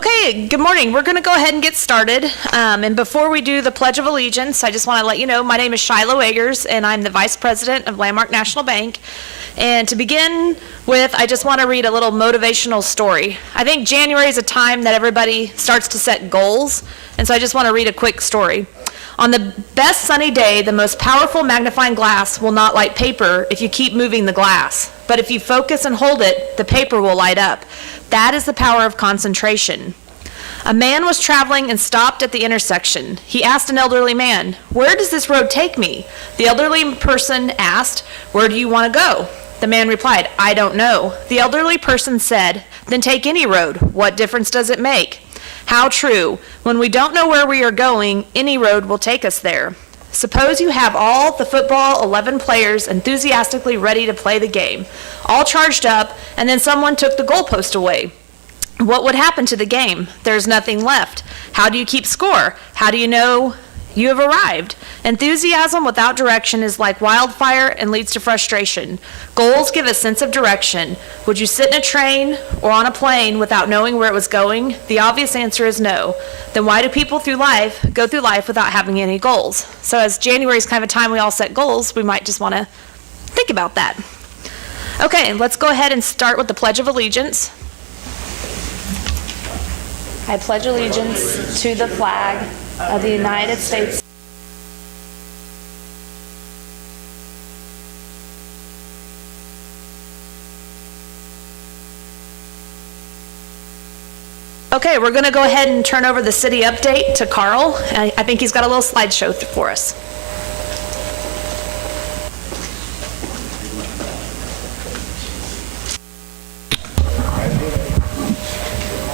Okay, good morning. We're going to go ahead and get started. And before we do the Pledge of Allegiance, I just want to let you know my name is Shiloh Eggers, and I'm the Vice President of Landmark National Bank. And to begin with, I just want to read a little motivational story. I think January is a time that everybody starts to set goals, and so I just want to read a quick story. On the best sunny day, the most powerful magnifying glass will not light paper if you keep moving the glass. But if you focus and hold it, the paper will light up. That is the power of concentration. A man was traveling and stopped at the intersection. He asked an elderly man, "Where does this road take me?" The elderly person asked, "Where do you want to go?" The man replied, "I don't know." The elderly person said, "Then take any road. What difference does it make?" How true. When we don't know where we are going, any road will take us there. Suppose you have all the football 11 players enthusiastically ready to play the game, all charged up, and then someone took the goalpost away. What would happen to the game? There's nothing left. How do you keep score? How do you know you have arrived? Enthusiasm without direction is like wildfire and leads to frustration. Goals give a sense of direction. Would you sit in a train or on a plane without knowing where it was going? The obvious answer is no. Then why do people go through life without having any goals? So as January is kind of a time we all set goals, we might just want to think about that. Okay, let's go ahead and start with the Pledge of Allegiance. I pledge allegiance to the flag of the United States. Okay, we're going to go ahead and turn over the city update to Carl. I think he's got a little slideshow for us.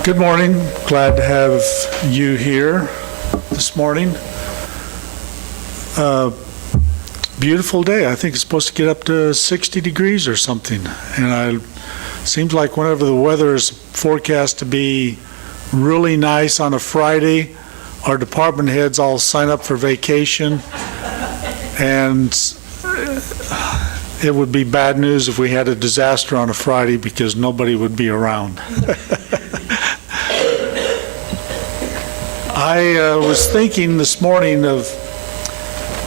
Good morning. Glad to have you here this morning. Beautiful day. I think it's supposed to get up to 60 degrees or something. And seems like whenever the weather is forecast to be really nice on a Friday, our department heads all sign up for vacation. And it would be bad news if we had a disaster on a Friday because nobody would be around. I was thinking this morning of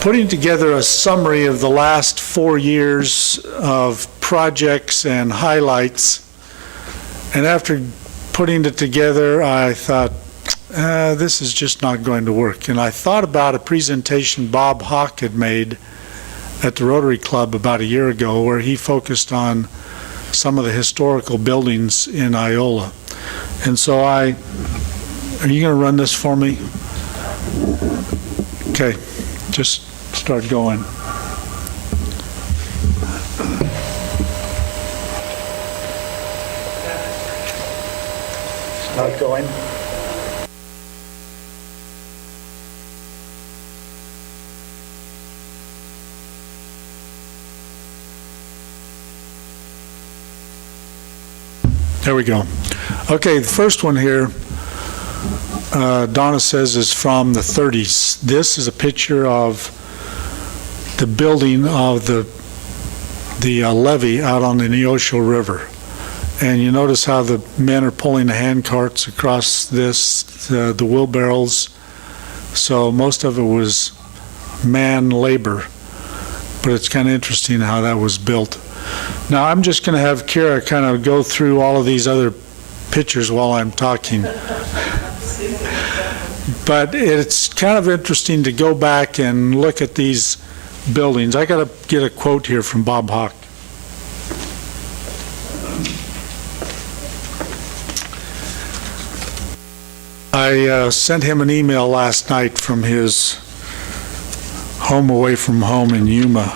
putting together a summary of the last 4 years of projects and highlights. And after putting it together, I thought, this is just not going to work. And I thought about a presentation Bob Hawk had made at the Rotary Club about a year ago where he focused on some of the historical buildings in Iola. And so are you going to run this for me? Okay, just start going. Start going. There we go. Okay, the first one here, Donna says, is from the 30s. This is a picture of the building of the levee out on the Iola River. And you notice how the men are pulling the hand carts across this, the wheelbarrows. So most of it was man labor, but it's kind of interesting how that was built. Now I'm just going to have Kara kind of go through all of these other pictures while I'm talking. But it's kind of interesting to go back and look at these buildings. I got to get a quote here from Bob Hawk. I sent him an email last night from his home away from home in Yuma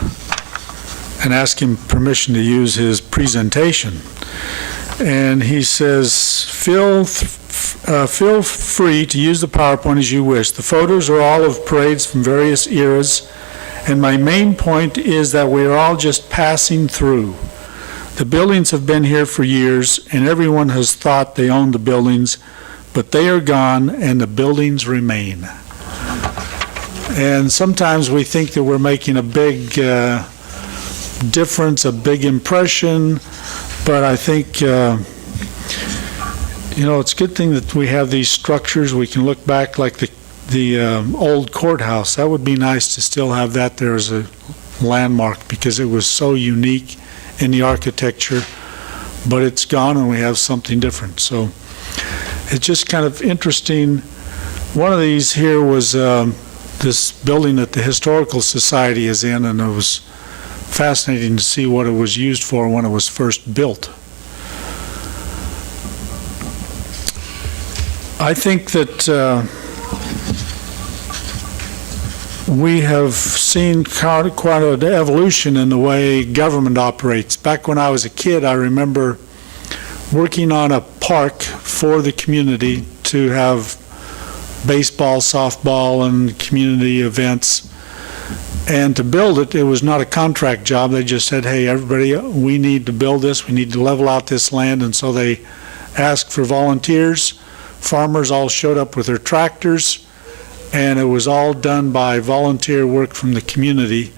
and asked him permission to use his presentation. And he says, feel free to use the PowerPoint as you wish. The photos are all of parades from various eras, and my main point is that we are all just passing through. The buildings have been here for years, and everyone has thought they owned the buildings, but they are gone, and the buildings remain. And sometimes we think that we're making a big difference, a big impression, but I think You know, it's a good thing that we have these structures. We can look back like the old courthouse. That would be nice to still have that there as a landmark because it was so unique in the architecture, but it's gone and we have something different. So it's just kind of interesting. One of these here was this building that the Historical Society is in, and it was fascinating to see what it was used for when it was first built. I think that we have seen quite an evolution in the way government operates. Back when I was a kid, I remember working on a park for the community to have baseball, softball, and community events. And to build it, it was not a contract job. They just said, hey, everybody, we need to build this. We need to level out this land. And so they asked for volunteers. Farmers all showed up with their tractors, and it was all done by volunteer work from the community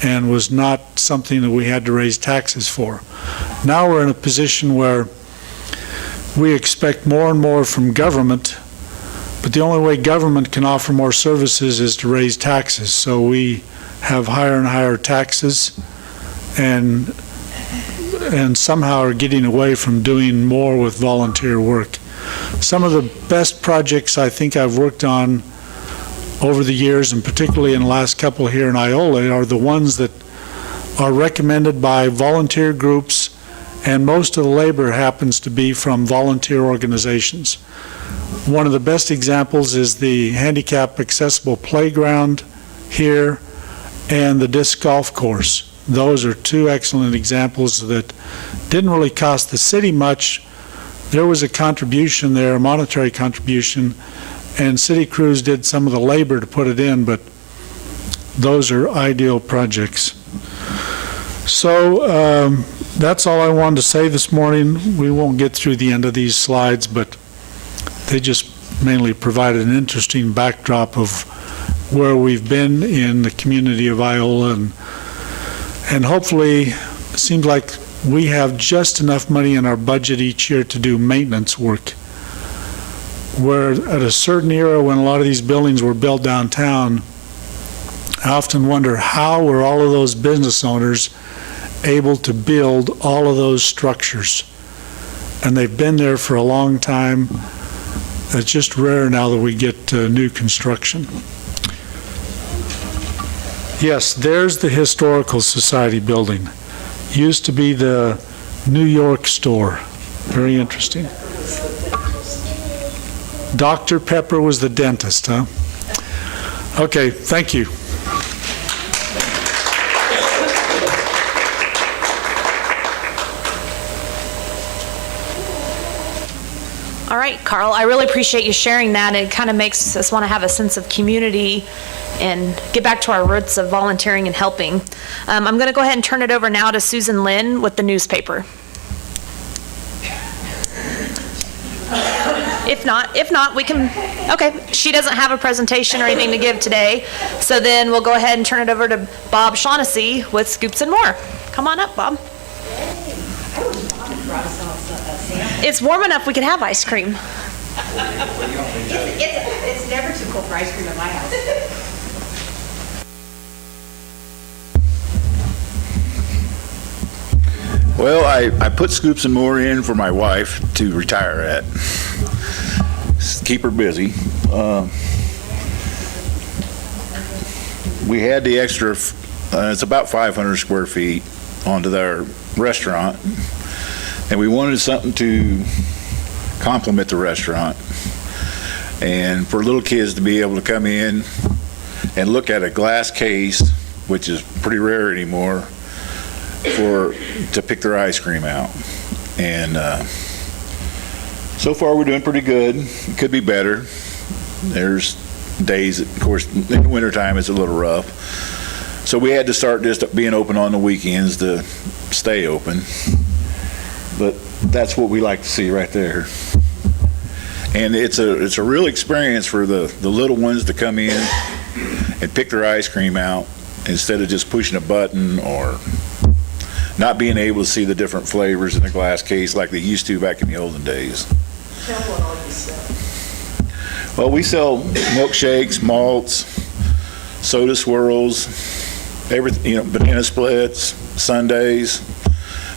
and was not something that we had to raise taxes for. Now we're in a position where we expect more and more from government, but the only way government can offer more services is to raise taxes. So we have higher and higher taxes and somehow are getting away from doing more with volunteer work. Some of the best projects I think I've worked on over the years, and particularly in the last couple here in Iola, are the ones that are recommended by volunteer groups, and most of the labor happens to be from volunteer organizations. One of the best examples is the handicap accessible playground here and the disc golf course. Those are two excellent examples that didn't really cost the city much. There was a contribution there, a monetary contribution, and city crews did some of the labor to put it in, but those are ideal projects. So that's all I wanted to say this morning. We won't get through the end of these slides, but they just mainly provided an interesting backdrop of where we've been in the community of Iola, and hopefully it seems like we have just enough money in our budget each year to do maintenance work. Where at a certain era when a lot of these buildings were built downtown, I often wonder how were all of those business owners able to build all of those structures? And they've been there for a long time. It's just rare now that we get new construction. Yes, there's the Historical Society building. Used to be the New York store. Very interesting. Dr. Pepper was the dentist, huh? Okay, thank you. All right, Carl, I really appreciate you sharing that. It kind of makes us want to have a sense of community and get back to our roots of volunteering and helping. I'm going to go ahead and turn it over now to Susan Lynn with the newspaper. If not, we can, okay. She doesn't have a presentation or anything to give today, so then we'll go ahead and turn it over to Bob Shaughnessy with Scoops and More. Come on up, Bob. It's warm enough we can have ice cream. It's never too cold for ice cream at my house. Well, I put Scoops and More in for my wife to retire at. Keep her busy. We had the extra, it's about 500 square feet onto their restaurant, and we wanted something to complement the restaurant. And for little kids to be able to come in and look at a glass case, which is pretty rare anymore, to pick their ice cream out. And so far we're doing pretty good. It could be better. There's days, of course, in the wintertime it's a little rough. So we had to start just being open on the weekends to stay open. But that's what we like to see right there. And it's a real experience for the little ones to come in and pick their ice cream out instead of just pushing a button or not being able to see the different flavors in a glass case like they used to back in the olden days. Tell what all you sell. Well, we sell milkshakes, malts, soda swirls, everything, banana splits, sundaes.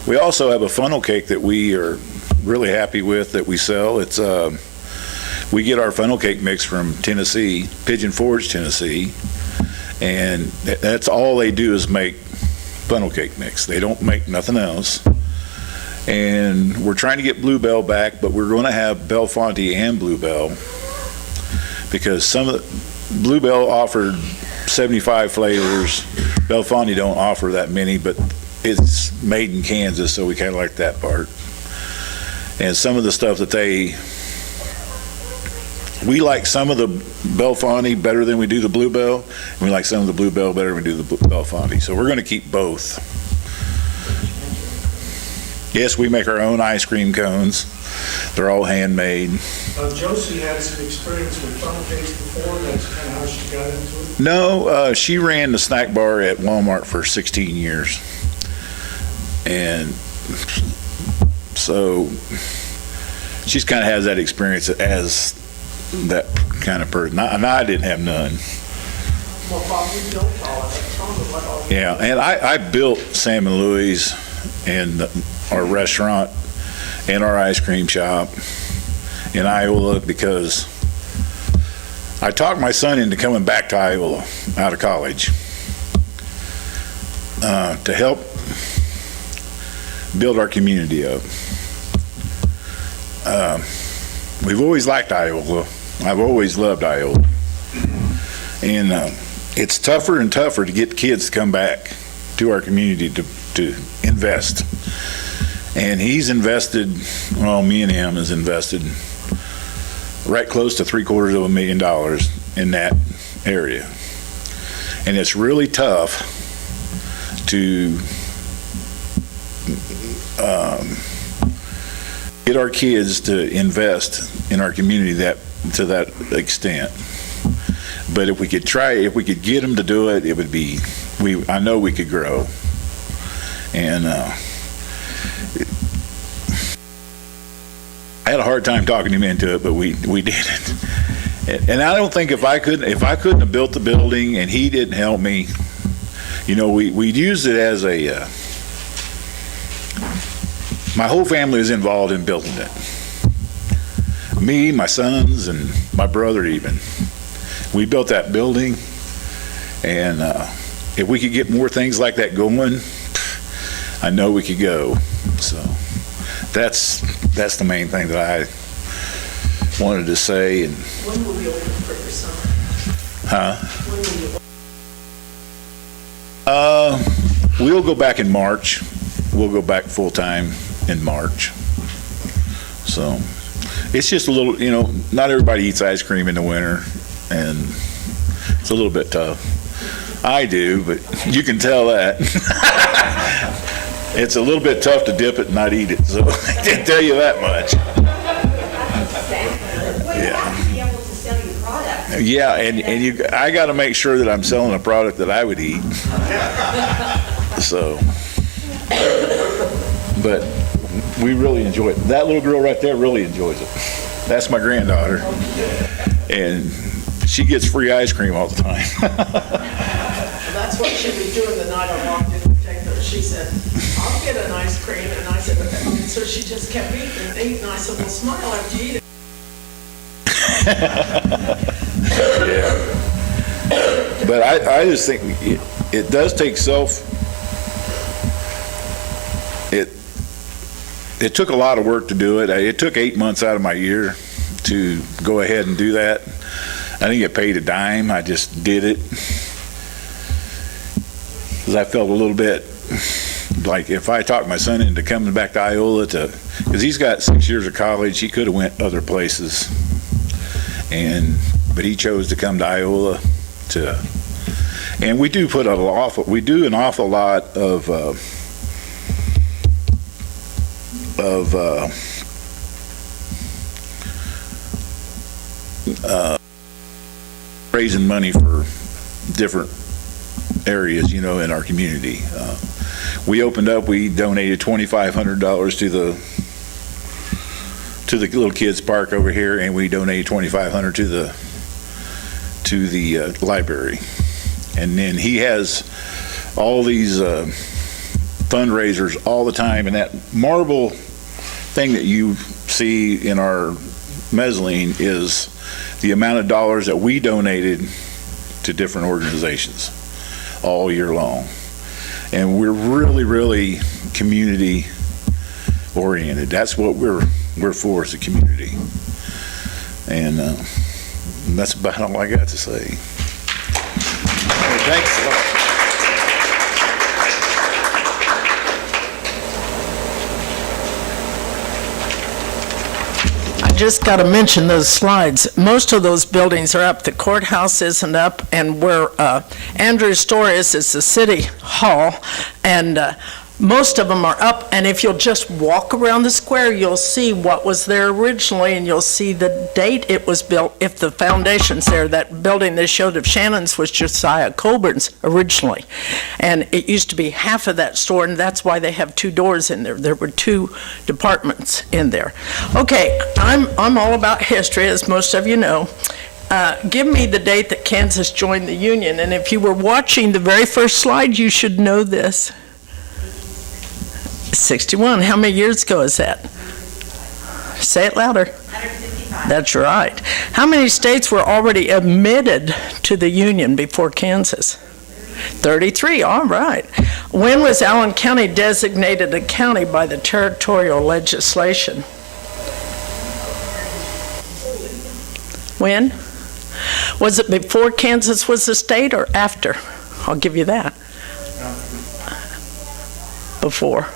We also have a funnel cake that we are really happy with that we sell. It's we get our funnel cake mix from Tennessee, Pigeon Forge, Tennessee, and that's all they do is make funnel cake mix. They don't make nothing else. And we're trying to get Bluebell back, but we're going to have Belfonte and Bluebell because Bluebell offered 75 flavors. Belfonte don't offer that many, but it's made in Kansas, so we kind of like that part. And some of the stuff that we like some of the Belfonte better than we do the Bluebell, and we like some of the Bluebell better than we do the Belfonte. So we're going to keep both. Yes, we make our own ice cream cones. They're all handmade. Josie had some experience with funnel cakes before. That's kind of how she got into it. No, she ran the snack bar at Walmart for 16 years. And so she's kind of has that experience as that kind of person. And I didn't have none. Well, Bob, you built all of it. Tell me what all you Yeah, and I built Sam and Louie's and our restaurant and our ice cream shop in Iola because I talked my son into coming back to Iola out of college to help build our community up. We've always liked Iola. I've always loved Iola. And it's tougher and tougher to get kids to come back to our community to invest. And he's invested, well, me and him has invested right close to $750,000 in that area. And it's really tough to get our kids to invest in our community to that extent. But if we could get them to do it, it would be, I know we could grow. And I had a hard time talking him into it, but we did it. And I don't think if I couldn't have built the building and he didn't help me, we used it as my whole family was involved in building it. Me, my sons, and my brother even. We built that building, and if we could get more things like that going, I know we could go. So that's the main thing that I wanted to say. And When will you open for your son? huh? When will you We'll go back in March. We'll go back full time in March. So it's just a little, not everybody eats ice cream in the winter, and it's a little bit tough. I do, but you can tell that. It's a little bit tough to dip it and not eat it, so I can tell you that much. Well, you have to be able to sell your product. Yeah, and I got to make sure that I'm selling a product that I would eat. So, but we really enjoy it. That little girl right there really enjoys it. That's my granddaughter, and she gets free ice cream all the time. That's what she was doing the night I walked in to take her. She said, I'll get an ice cream. And I said, okay. And so she just kept eating and eating. And I said, well, smile after you eat it. Yeah. But I just think it does take it took a lot of work to do it. It took 8 months out of my year to go ahead and do that. I didn't get paid a dime. I just did it because I felt a little bit like if I talked my son into coming back to Iola because he's got 6 years of college, he could have went other places, but he chose to come to Iola and we do an awful lot of raising money for different areas, in our community. We opened up, we donated $2,500 to to the little kids park over here, and we donated $2,500 to the library. And then he has all these fundraisers all the time, and that marble thing that you see in our mezzanine is the amount of dollars that we donated to different organizations all year long. And we're really community oriented. That's what we're for, as a community. And that's about all I got to say. Thanks a lot. I just got to mention those slides. Most of those buildings are up. The courthouse isn't up, and where Andrew's store is the city hall, and most of them are up. And if you'll just walk around the square, you'll see what was there originally, and you'll see the date it was built, if the foundation's there. That building they showed of Shannon's was Josiah Colburn's originally, and it used to be half of that store, and that's why they have two doors in there. There were two departments in there. Okay, I'm all about history, as most of you know. Give me the date that Kansas joined the Union, and if you were watching the very first slide, you should know this. 61. How many years ago is that? Say it louder. 155. That's right. How many states were already admitted to the Union before Kansas? 33. All right. When was Allen County designated a county by the territorial legislation? When? Was it before Kansas was a state or after? I'll give you that. Before.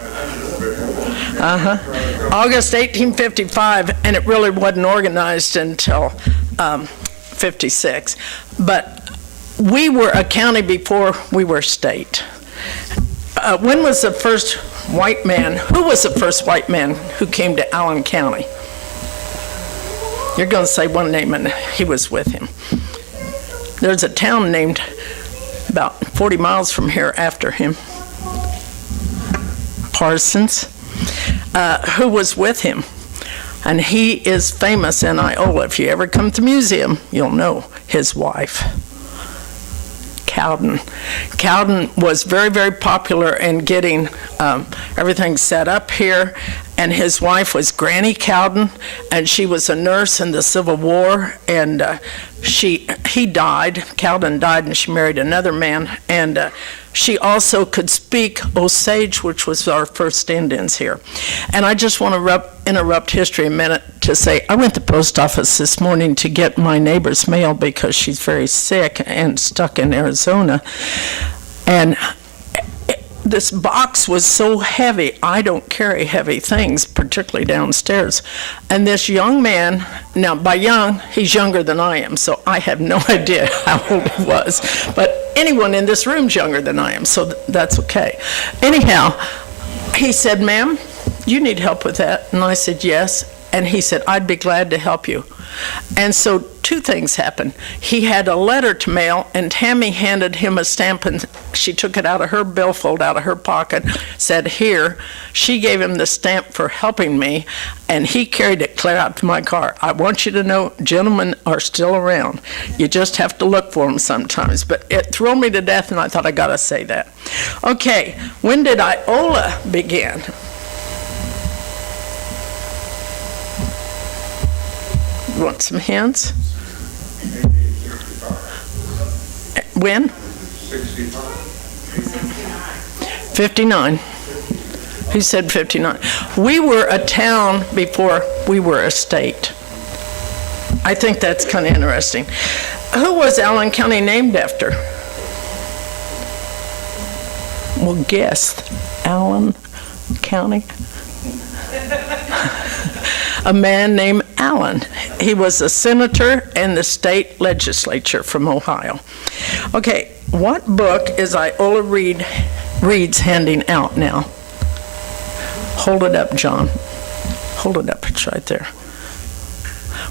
August 1855, and it really wasn't organized until 56. But we were a county before we were state. When was the first white man, who was the first white man who came to Allen County? You're going to say one name, and he was with him. There's a town named about 40 miles from here after him. Parsons, who was with him. And he is famous in Iola. If you ever come to the museum, you'll know his wife, Cowden. Cowden was very popular in getting everything set up here. And his wife was Granny Cowden, and she was a nurse in the Civil War. And he died, Cowden died, and she married another man. And she also could speak Osage, which was our first Indians here. And I just want to interrupt history a minute to say, I went to the post office this morning to get my neighbor's mail because she's very sick and stuck in Arizona. And this box was so heavy. I don't carry heavy things, particularly downstairs. And this young man, now by young, he's younger than I am, so I have no idea how old he was. But anyone in this room's younger than I am, so that's okay. Anyhow, he said, "Ma'am, you need help with that?" And I said, "Yes." And he said, "I'd be glad to help you." And so two things happened. He had a letter to mail, and Tammy handed him a stamp, and she took it out of her billfold, out of her pocket, said, "Here." She gave him the stamp for helping me, and he carried it clear out to my car. I want you to know, gentlemen are still around. You just have to look for them sometimes. But it thrilled me to death, and I thought I got to say that. Okay, when did Iola begin? Want some hints? When? 59. He said 59. We were a town before we were a state. I think that's kind of interesting. Who was Allen County named after? Well, guess. Allen County? A man named Allen. He was a senator in the state legislature from Ohio. Okay, what book is Iola Reed's handing out now? Hold it up, John. Hold it up, it's right there.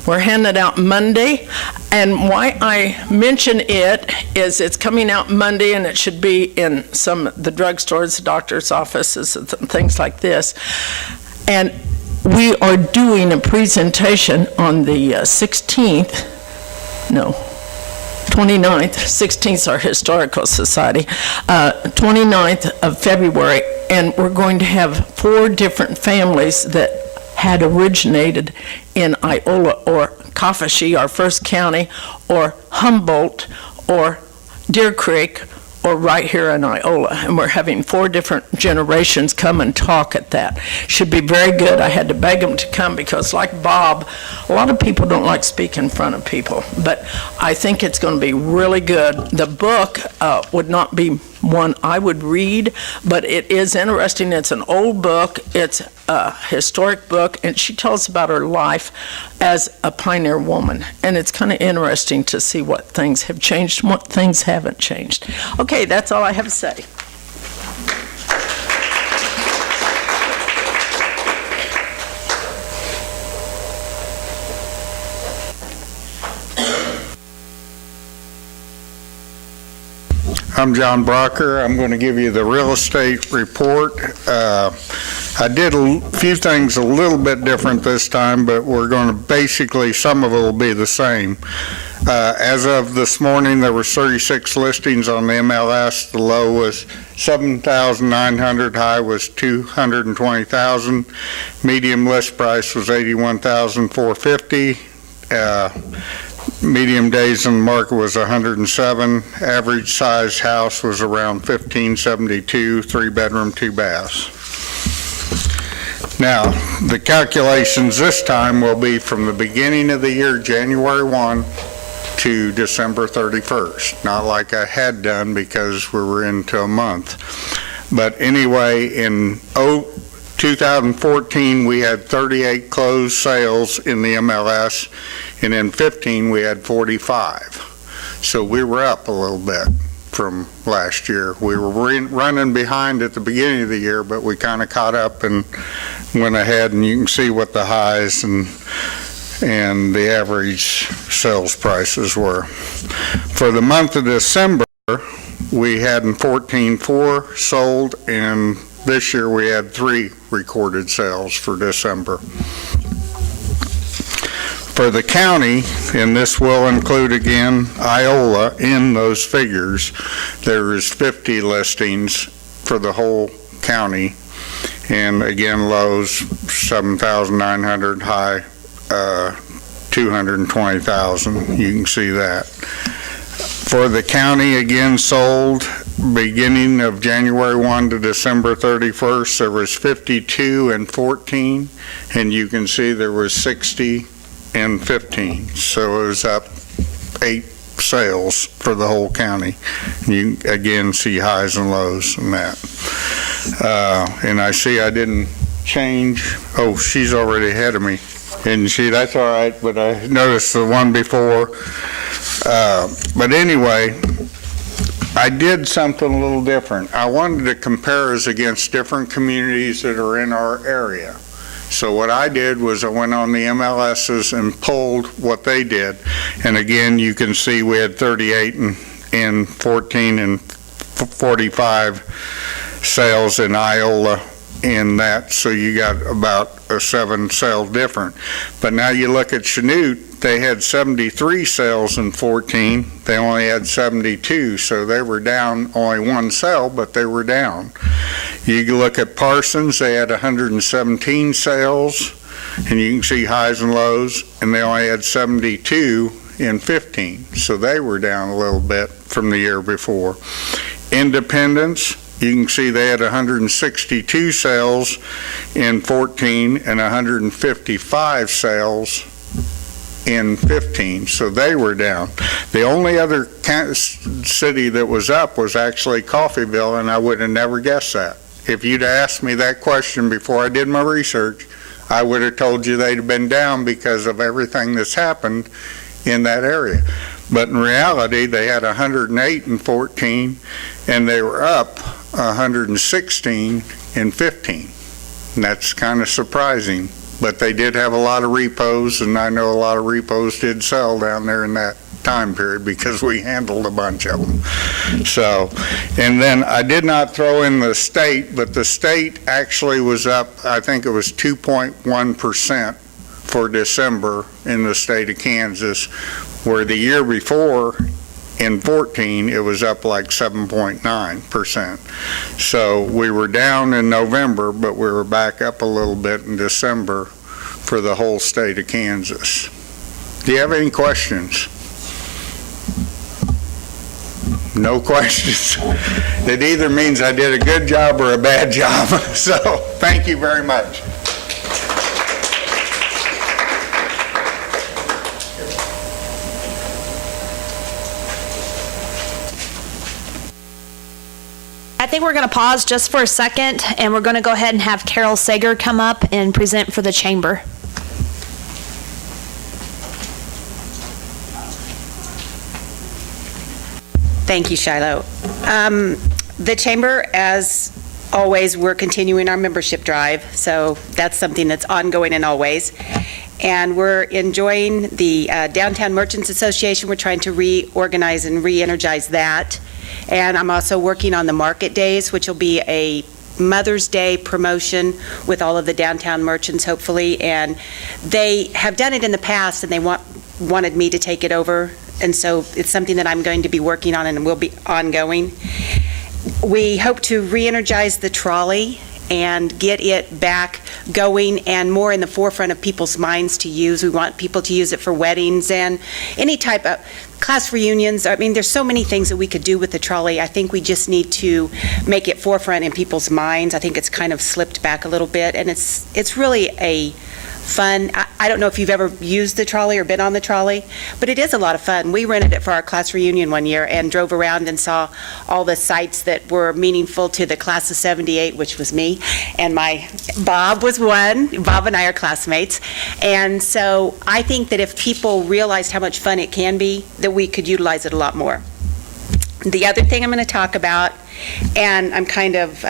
We're handing it out Monday, and why I mention it is it's coming out Monday, and it should be in some of the drugstores, the doctor's offices, and things like this. And we are doing a presentation on the 29th, 16th is our Historical Society, 29th of February, and we're going to have 4 different families that had originated in Iola or Coffahee, our first county, or Humboldt, or Deer Creek, or right here in Iola. And we're having 4 different generations come and talk at that. Should be very good. I had to beg them to come because, like Bob, a lot of people don't like speaking in front of people, but I think it's going to be really good. The book would not be one I would read, but it is interesting. It's an old book. It's a historic book, and she tells about her life as a pioneer woman. And it's kind of interesting to see what things have changed and what things haven't changed. Okay, that's all I have to say. I'm John Brocker. I'm going to give you the real estate report. I did a few things a little bit different this time, but we're going to basically, some of it will be the same. As of this morning, there were 36 listings on the MLS. The low was 7,900, high was 220,000. Medium list price was 81,450. Medium days on the market was 107. Average size house was around 1572, 3-bedroom, 2 baths. Now, the calculations this time will be from the beginning of the year, January 1 to December 31st. Not like I had done because we were into a month. But anyway, in 2014, we had 38 closed sales in the MLS. And in 15, we had 45. So we were up a little bit from last year. We were running behind at the beginning of the year, but we kind of caught up and went ahead, and you can see what the highs and the average sales prices were. For the month of December, we had in 14 4 sold, and this year we had 3 recorded sales for December. For the county, and this will include again Iola in those figures, there is 50 listings for the whole county, and again lows 7,900, high 220,000. You can see that. For the county, again sold beginning of January 1 to December 31st, there was 52 and 14, and you can see there was 60 and 15, so it was up 8 sales for the whole county. You again see highs and lows in that. And I see I didn't change. Oh, she's already ahead of me, isn't she? That's all right, but I noticed the one before. But anyway, I did something a little different. I wanted to compare us against different communities that are in our area. So what I did was I went on the MLSs and pulled what they did. And again, you can see we had 38 in 14 and 45 sales in Iola in that. So you got about a 7 sale different. But now you look at Chanute, they had 73 sales in 14. They only had 72. So they were down only 1 sale, but they were down. You can look at Parsons, they had 117 sales, and you can see highs and lows, and they only had 72 in 15, so they were down a little bit from the year before. Independence, you can see they had 162 sales in 14 and 155 sales in 15, so they were down. The only other city that was up was actually Coffeyville, and I would have never guessed that. If you'd asked me that question before I did my research, I would have told you they'd have been down because of everything that's happened in that area. But in reality, they had 108 in 14, and they were up 116 in 15. And that's kind of surprising. But they did have a lot of repos, and I know a lot of repos did sell down there in that time period because we handled a bunch of them. So, and then I did not throw in the state, but the state actually was up, I think it was 2.1% for December in the state of Kansas, where the year before, in 14, it was up like 7.9%. So we were down in November, but we were back up a little bit in December for the whole state of Kansas. Do you have any questions? No questions. It either means I did a good job or a bad job. So thank you very much. I think we're going to pause just for a second, and we're going to go ahead and have Carol Sager come up and present for the chamber. Thank you, Shiloh. The chamber, as always, we're continuing our membership drive, so that's something that's ongoing and always. And we're enjoying the Downtown Merchants Association. We're trying to reorganize and re-energize that. And I'm also working on the market days, which will be a Mother's Day promotion with all of the downtown merchants, hopefully. And they have done it in the past, and they wanted me to take it over. And so it's something that I'm going to be working on and will be ongoing. We hope to re-energize the trolley and get it back going and more in the forefront of people's minds to use. We want people to use it for weddings and any type of class reunions. I mean, there's so many things that we could do with the trolley. I think we just need to make it forefront in people's minds. I think it's kind of slipped back a little bit, and it's really a fun. I don't know if you've ever used the trolley or been on the trolley, but it is a lot of fun. We rented it for our class reunion one year and drove around and saw all the sites that were meaningful to the class of 78, which was me, and Bob was one. Bob and I are classmates. And so I think that if people realized how much fun it can be, that we could utilize it a lot more. The other thing I'm going to talk about, and I'm kind of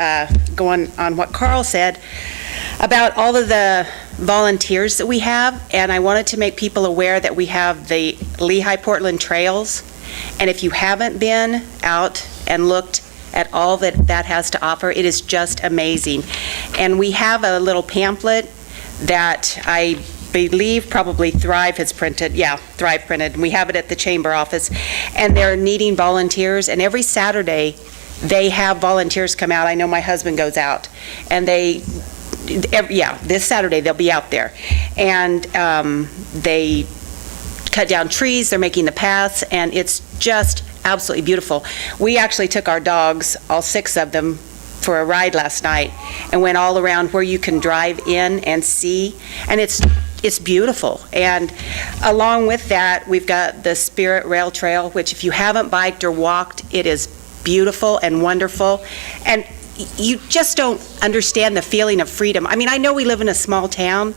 going on what Carl said, about all of the volunteers that we have, and I wanted to make people aware that we have the Lehigh Portland Trails, and if you haven't been out and looked at all that has to offer, it is just amazing. And we have a little pamphlet that I believe probably Thrive has printed. Yeah, Thrive printed, and we have it at the chamber office, and they're needing volunteers, and every Saturday they have volunteers come out. I know my husband goes out, and this Saturday they'll be out there, and they cut down trees, they're making the paths, and it's just absolutely beautiful. We actually took our dogs, all 6 of them, for a ride last night and went all around where you can drive in and see, and it's beautiful. And along with that, we've got the Spirit Rail Trail, which if you haven't biked or walked, it is beautiful and wonderful, and you just don't understand the feeling of freedom. I mean, I know we live in a small town,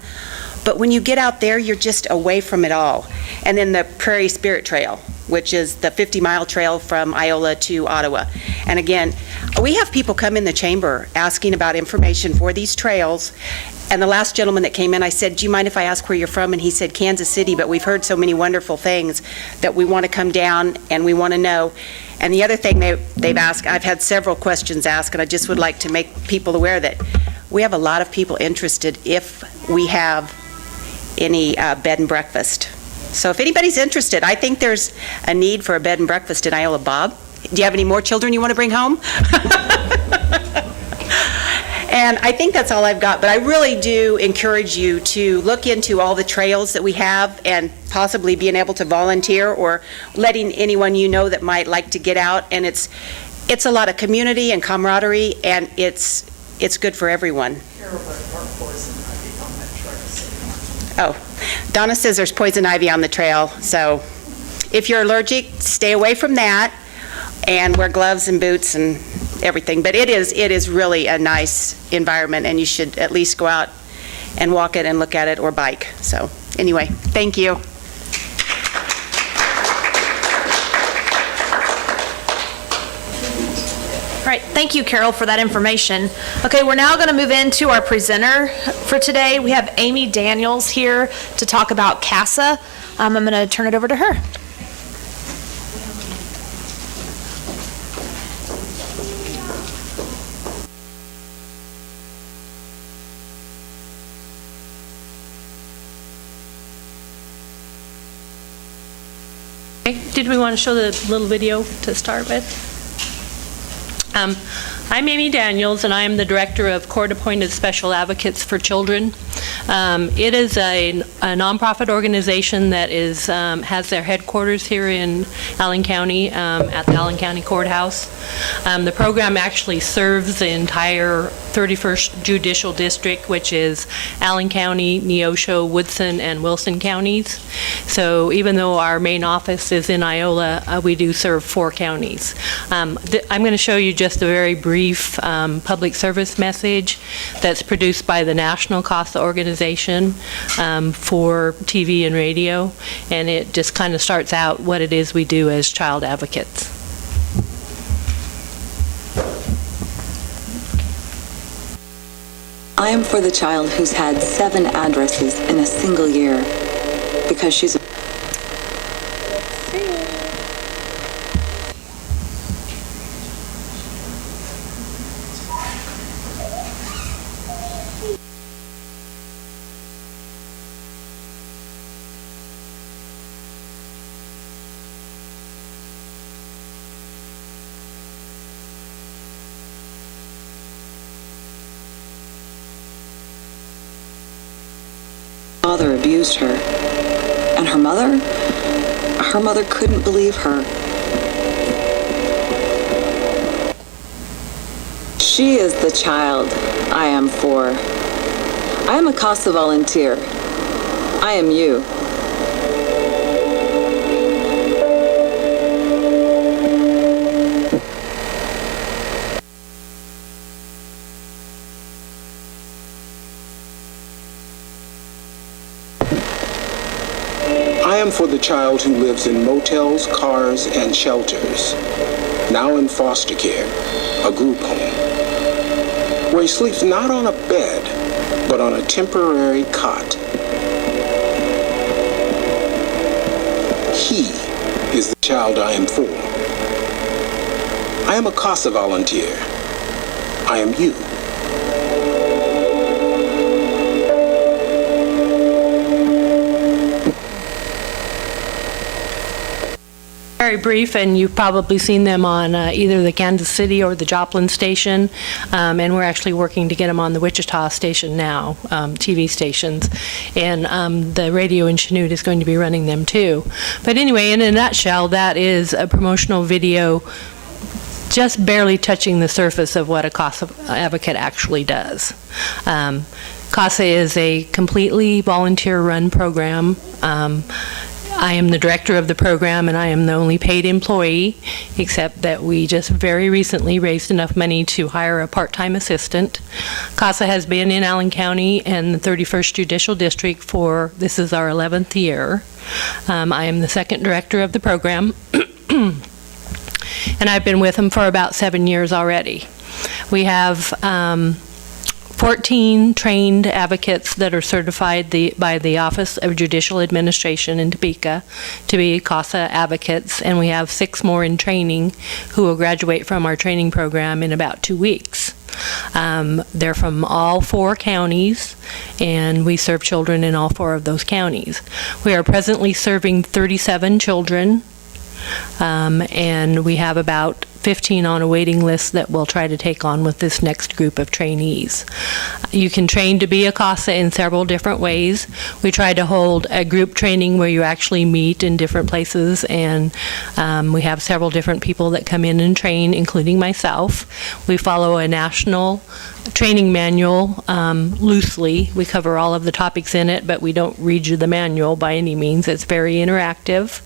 but when you get out there, you're just away from it all. And then the Prairie Spirit Trail, which is the 50-mile trail from Iola to Ottawa. And again, we have people come in the chamber asking about information for these trails. And the last gentleman that came in, I said, do you mind if I ask where you're from? And he said, Kansas City, but we've heard so many wonderful things that we want to come down and we want to know. And the other thing they've asked, I've had several questions asked, and I just would like to make people aware that we have a lot of people interested if we have any bed and breakfast. So if anybody's interested, I think there's a need for a bed and breakfast in Iola. Bob, do you have any more children you want to bring home? And I think that's all I've got, but I really do encourage you to look into all the trails that we have and possibly being able to volunteer or letting anyone you know that might like to get out. And it's a lot of community and camaraderie, and it's good for everyone. Oh, Donna says there's poison ivy on the trail, so if you're allergic, stay away from that and wear gloves and boots and everything. But it is really a nice environment, and you should at least go out and walk it and look at it or bike. So anyway, thank you. All right, thank you, Carol, for that information. Okay, we're now going to move into our presenter for today. We have Amy Daniels here to talk about CASA. I'm going to turn it over to her. Okay, did we want to show the little video to start with? I'm Amy Daniels, and I am the Director of Court-Appointed Special Advocates for Children. It is a nonprofit organization that has their headquarters here in Allen County, at the Allen County Courthouse. The program actually serves the entire 31st Judicial District, which is Allen County, Neosho, Woodson, and Wilson counties. So even though our main office is in Iola, we do serve 4 counties. I'm going to show you just a very brief public service message that's produced by the National CASA organization for TV and radio, and it just kind of starts out what it is we do as child advocates. I am for the child who's had 7 addresses in a single year because she's father abused her. And her mother couldn't believe her. She is the child I am for. I am a CASA volunteer. I am you. I am for the child who lives in motels, cars, and shelters, now in foster care, a group home, where he sleeps not on a bed, but on a temporary cot. He is the child I am for. I am a CASA volunteer. I am you. Very brief, and you've probably seen them on either the Kansas City or the Joplin station, and we're actually working to get them on the Wichita station now, TV stations, and the radio in Chanute is going to be running them too. But anyway, in a nutshell, that is a promotional video just barely touching the surface of what a CASA advocate actually does. CASA is a completely volunteer-run program. I am the director of the program, and I am the only paid employee, except that we just very recently raised enough money to hire a part-time assistant. CASA has been in Allen County and the 31st Judicial District this is our 11th year. I am the second director of the program, and I've been with them for about 7 years already. We have 14 trained advocates that are certified by the Office of Judicial Administration in Topeka to be CASA advocates, and we have 6 more in training who will graduate from our training program in about 2 weeks. They're from all 4 counties, and we serve children in all 4 of those counties. We are presently serving 37 children, and we have about 15 on a waiting list that we'll try to take on with this next group of trainees. You can train to be a CASA in several different ways. We try to hold a group training where you actually meet in different places, and we have several different people that come in and train, including myself. We follow a national training manual loosely. We cover all of the topics in it, but we don't read you the manual by any means. It's very interactive.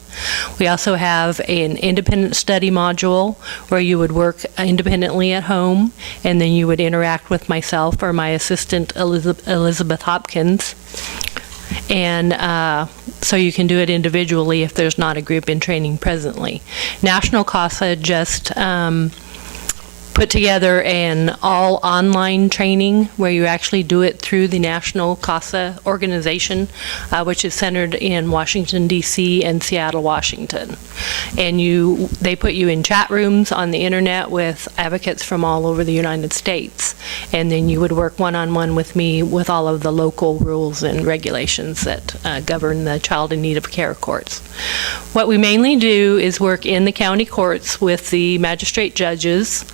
We also have an independent study module where you would work independently at home, and then you would interact with myself or my assistant, Elizabeth Hopkins. And so you can do it individually if there's not a group in training presently. National CASA just put together an all-online training where you actually do it through the National CASA organization, which is centered in Washington, D.C. and Seattle, Washington. And they put you in chat rooms on the internet with advocates from all over the United States. And then you would work one-on-one with me with all of the local rules and regulations that govern the child in need of care courts. What we mainly do is work in the county courts with the magistrate judges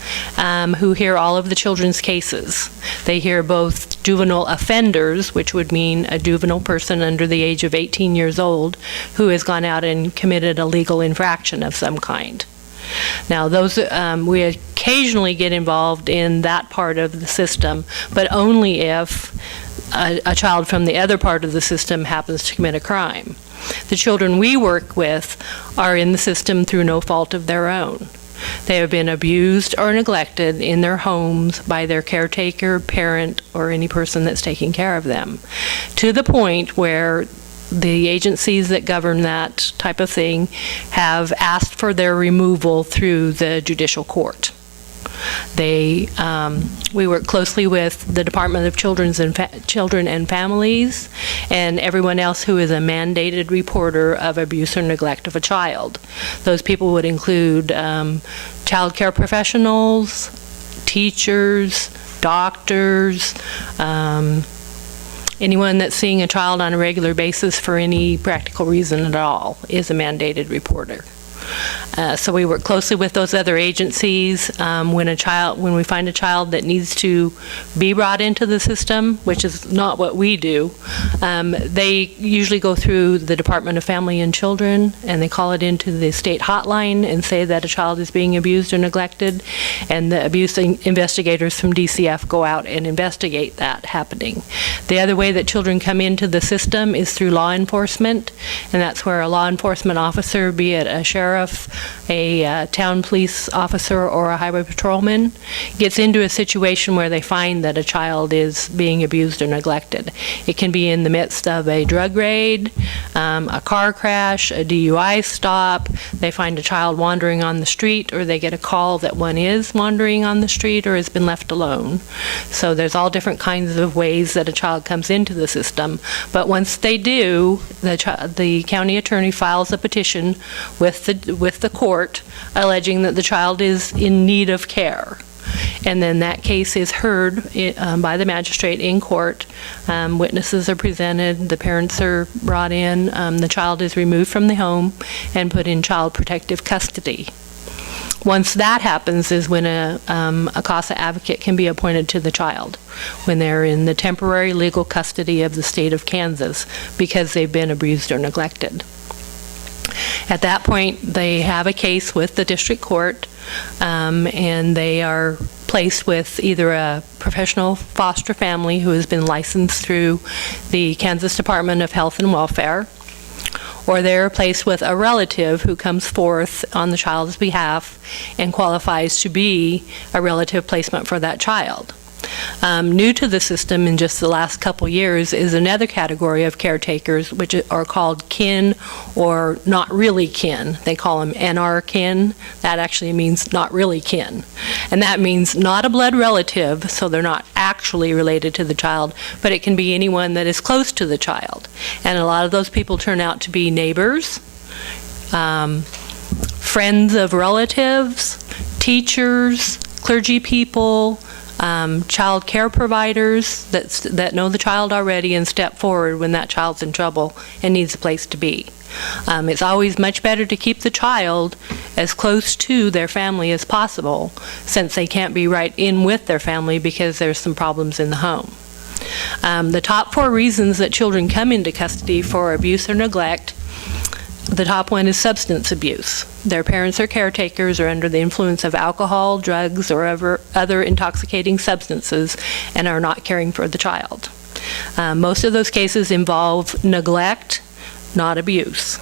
who hear all of the children's cases. They hear both juvenile offenders, which would mean a juvenile person under the age of 18 years old who has gone out and committed a legal infraction of some kind. Now, those we occasionally get involved in that part of the system, but only if a child from the other part of the system happens to commit a crime. The children we work with are in the system through no fault of their own. They have been abused or neglected in their homes by their caretaker, parent, or any person that's taking care of them, to the point where the agencies that govern that type of thing have asked for their removal through the judicial court. We work closely with the Department of Children and Families and everyone else who is a mandated reporter of abuse or neglect of a child. Those people would include child care professionals, teachers, doctors, anyone that's seeing a child on a regular basis for any practical reason at all is a mandated reporter. So we work closely with those other agencies. When we find a child that needs to be brought into the system, which is not what we do, they usually go through the Department of Family and Children, and they call it into the state hotline and say that a child is being abused or neglected, and the abuse investigators from DCF go out and investigate that happening. The other way that children come into the system is through law enforcement, and that's where a law enforcement officer, be it a sheriff, a town police officer, or a highway patrolman, gets into a situation where they find that a child is being abused or neglected. It can be in the midst of a drug raid, a car crash, a DUI stop. They find a child wandering on the street, or they get a call that one is wandering on the street or has been left alone. So there's all different kinds of ways that a child comes into the system. But once they do, the county attorney files a petition with the court alleging that the child is in need of care. And then that case is heard by the magistrate in court. Witnesses are presented, the parents are brought in, the child is removed from the home and put in child protective custody. Once that happens is when a CASA advocate can be appointed to the child, when they're in the temporary legal custody of the state of Kansas because they've been abused or neglected. At that point, they have a case with the district court, and they are placed with either a professional foster family who has been licensed through the Kansas Department of Health and Welfare, or they're placed with a relative who comes forth on the child's behalf and qualifies to be a relative placement for that child. New to the system in just the last couple years is another category of caretakers, which are called kin or not really kin. They call them NR kin. That actually means not really kin. And that means not a blood relative, so they're not actually related to the child, but it can be anyone that is close to the child. And a lot of those people turn out to be neighbors, friends of relatives, teachers, clergy people, child care providers that know the child already and step forward when that child's in trouble and needs a place to be. It's always much better to keep the child as close to their family as possible, since they can't be right in with their family because there's some problems in the home. The top 4 reasons that children come into custody for abuse or neglect, the top one is substance abuse. Their parents or caretakers are under the influence of alcohol, drugs, or other intoxicating substances and are not caring for the child. Most of those cases involve neglect, not abuse.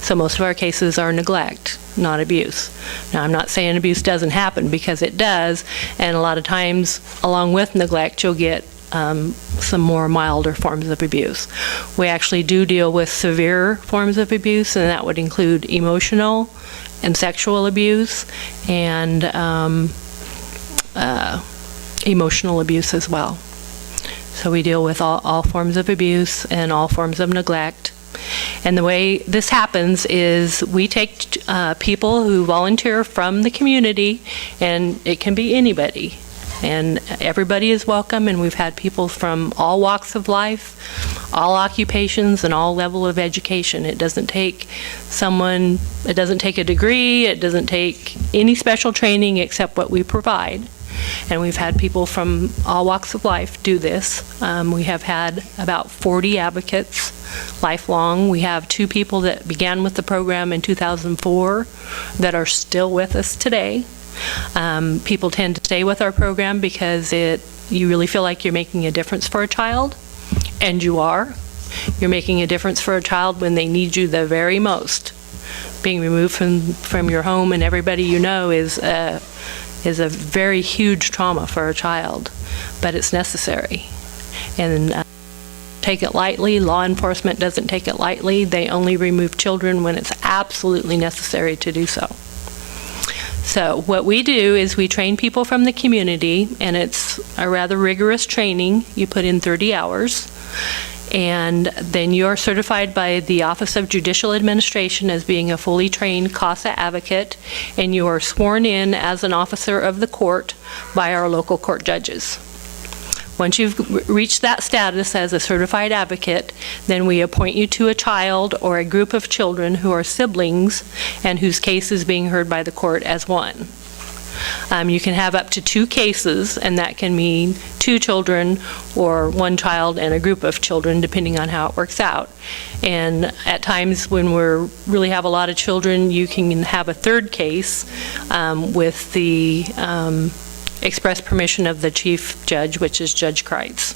So most of our cases are neglect, not abuse. Now, I'm not saying abuse doesn't happen, because it does, and a lot of times, along with neglect, you'll get some more milder forms of abuse. We actually do deal with severe forms of abuse, and that would include emotional and sexual abuse, and emotional abuse as well. So we deal with all forms of abuse and all forms of neglect. And the way this happens is we take people who volunteer from the community, and it can be anybody. And everybody is welcome, and we've had people from all walks of life, all occupations, and all level of education. It doesn't take a degree, it doesn't take any special training except what we provide. And we've had people from all walks of life do this. We have had about 40 advocates lifelong. We have 2 people that began with the program in 2004 that are still with us today. People tend to stay with our program because you really feel like you're making a difference for a child, and you are. You're making a difference for a child when they need you the very most. Being removed from your home and everybody you know is a very huge trauma for a child, but it's necessary. And take it lightly. Law enforcement doesn't take it lightly. They only remove children when it's absolutely necessary to do so. So what we do is we train people from the community, and it's a rather rigorous training. You put in 30 hours. And then you're certified by the Office of Judicial Administration as being a fully trained CASA advocate, and you are sworn in as an officer of the court by our local court judges. Once you've reached that status as a certified advocate, then we appoint you to a child or a group of children who are siblings and whose case is being heard by the court as one. You can have up to 2 cases, and that can mean 2 children or 1 child and a group of children, depending on how it works out. And at times when we really have a lot of children, you can have a 3rd case with the express permission of the chief judge, which is Judge Kreitz.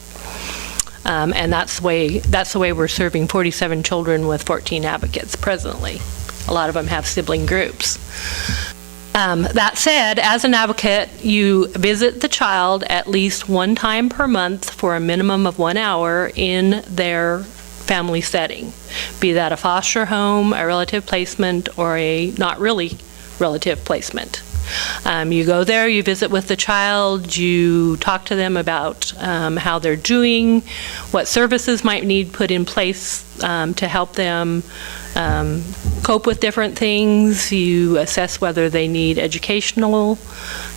And that's the way we're serving 47 children with 14 advocates presently. A lot of them have sibling groups. That said, as an advocate, you visit the child at least 1 time per month for a minimum of 1 hour in their family setting, be that a foster home, a relative placement, or a not really relative placement. You go there, you visit with the child, you talk to them about how they're doing, what services might need put in place to help them cope with different things. You assess whether they need educational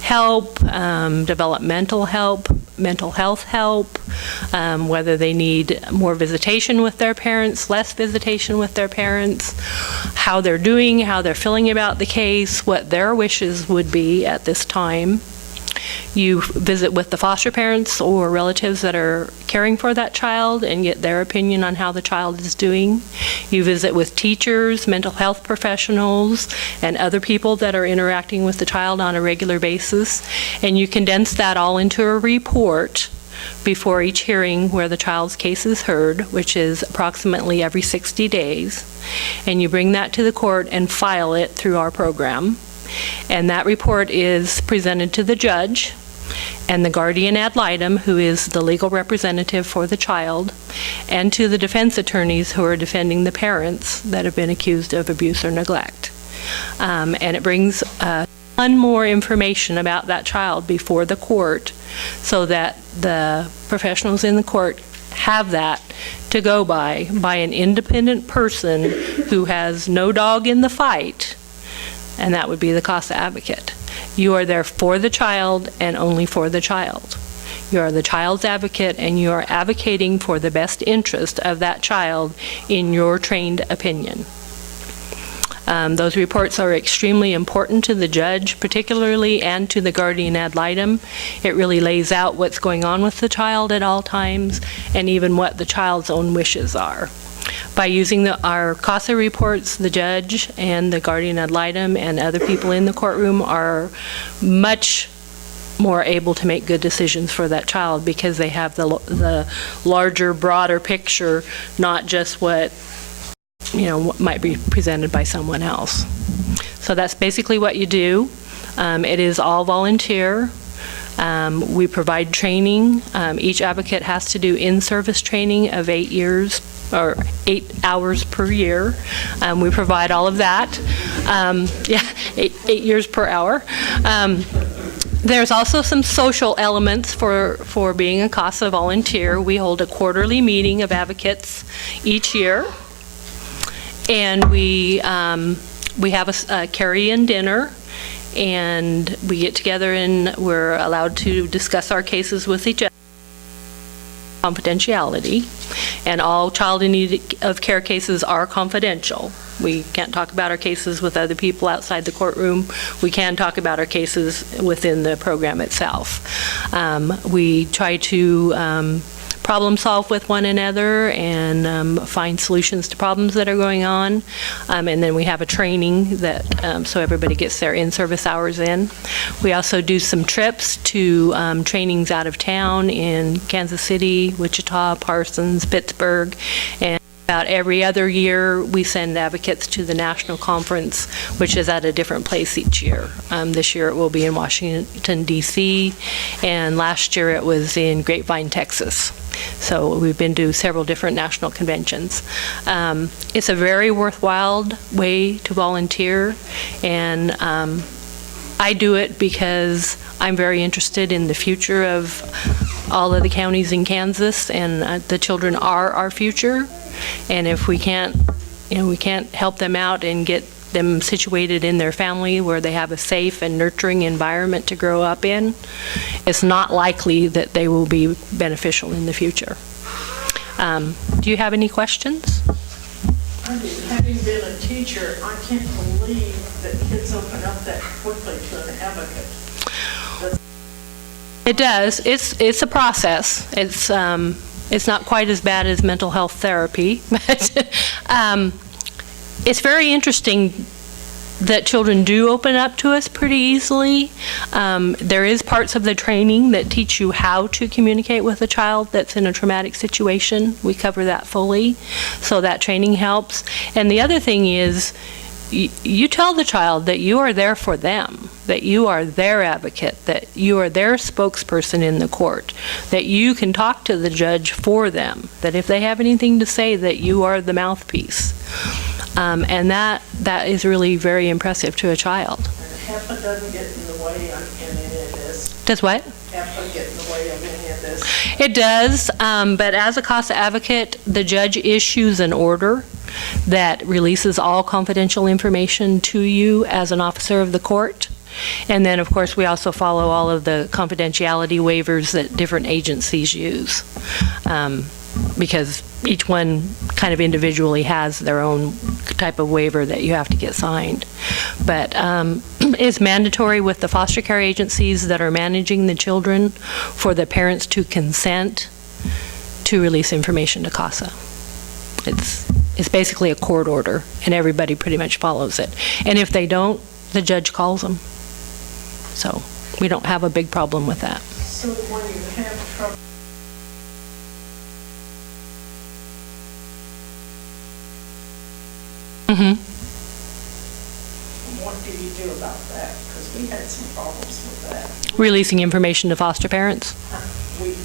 help, developmental help, mental health help, whether they need more visitation with their parents, less visitation with their parents, how they're doing, how they're feeling about the case, what their wishes would be at this time. You visit with the foster parents or relatives that are caring for that child and get their opinion on how the child is doing. You visit with teachers, mental health professionals, and other people that are interacting with the child on a regular basis, and you condense that all into a report before each hearing where the child's case is heard, which is approximately every 60 days, and you bring that to the court and file it through our program. And that report is presented to the judge and the guardian ad litem, who is the legal representative for the child, and to the defense attorneys who are defending the parents that have been accused of abuse or neglect. And it brings more information about that child before the court so that the professionals in the court have that to go by an independent person who has no dog in the fight, and that would be the CASA advocate. You are there for the child and only for the child. You are the child's advocate, and you are advocating for the best interest of that child in your trained opinion. Those reports are extremely important to the judge, particularly, and to the guardian ad litem. It really lays out what's going on with the child at all times, and even what the child's own wishes are. By using our CASA reports, the judge and the guardian ad litem and other people in the courtroom are much more able to make good decisions for that child, because they have the larger, broader picture, not just what what might be presented by someone else. So that's basically what you do. It is all volunteer. We provide training. Each advocate has to do in-service training of 8 years or 8 hours per year. We provide all of that. 8 years per hour. There's also some social elements for being a CASA volunteer. We hold a quarterly meeting of advocates each year, and we have a carry-in dinner, and we get together and we're allowed to discuss our cases with each other. Confidentiality, and all child in need of care cases are confidential. We can't talk about our cases with other people outside the courtroom. We can talk about our cases within the program itself. We try to problem solve with one another and find solutions to problems that are going on. And then we have a training that so everybody gets their in-service hours in. We also do some trips to trainings out of town in Kansas City, Wichita, Parsons, Pittsburgh, and about every other year, we send advocates to the national conference, which is at a different place each year. This year it will be in Washington, D.C., and last year it was in Grapevine, Texas. So we've been to several different national conventions. It's a very worthwhile way to volunteer, and I do it because I'm very interested in the future of all of the counties in Kansas, and the children are our future. And if we can't help them out and get them situated in their family where they have a safe and nurturing environment to grow up in, it's not likely that they will be beneficial in the future. Do you have any questions? Having been a teacher, I can't believe that kids open up that quickly to an advocate. It does. It's a process. It's not quite as bad as mental health therapy, but it's very interesting that children do open up to us pretty easily. There is parts of the training that teach you how to communicate with a child that's in a traumatic situation. We cover that fully, so that training helps. And the other thing is, you tell the child that you are there for them, that you are their advocate, that you are their spokesperson in the court, that you can talk to the judge for them, that if they have anything to say, that you are the mouthpiece. And that is really very impressive to a child. HEPA doesn't get in the way in any of this. Does what? HEPA get in the way of any of this. It does, but as a CASA advocate, the judge issues an order that releases all confidential information to you as an officer of the court. And then, of course, we also follow all of the confidentiality waivers that different agencies use, because each one kind of individually has their own type of waiver that you have to get signed. But it's mandatory with the foster care agencies that are managing the children for the parents to consent to release information to CASA. It's basically a court order, and everybody pretty much follows it. And if they don't, the judge calls them. So we don't have a big problem with that. So when you have trouble, what do you do about that? Because we had some problems with that. Releasing information to foster parents? We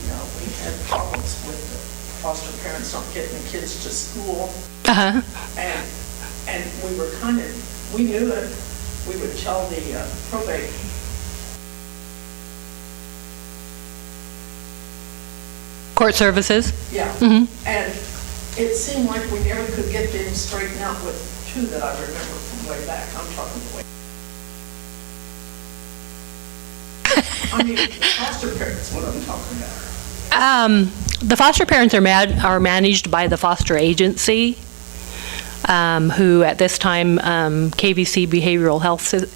had problems with the foster parents not getting the kids to school. Uh-huh. And we were we knew it. We would tell the probate. Court services? Yeah. Mm-hmm. And it seemed like we never could get them straightened out with two that I remember from way back. I'm talking way. I mean, the foster parents, what I'm talking about. The foster parents are managed by the foster agency, who at this time, KVC Behavioral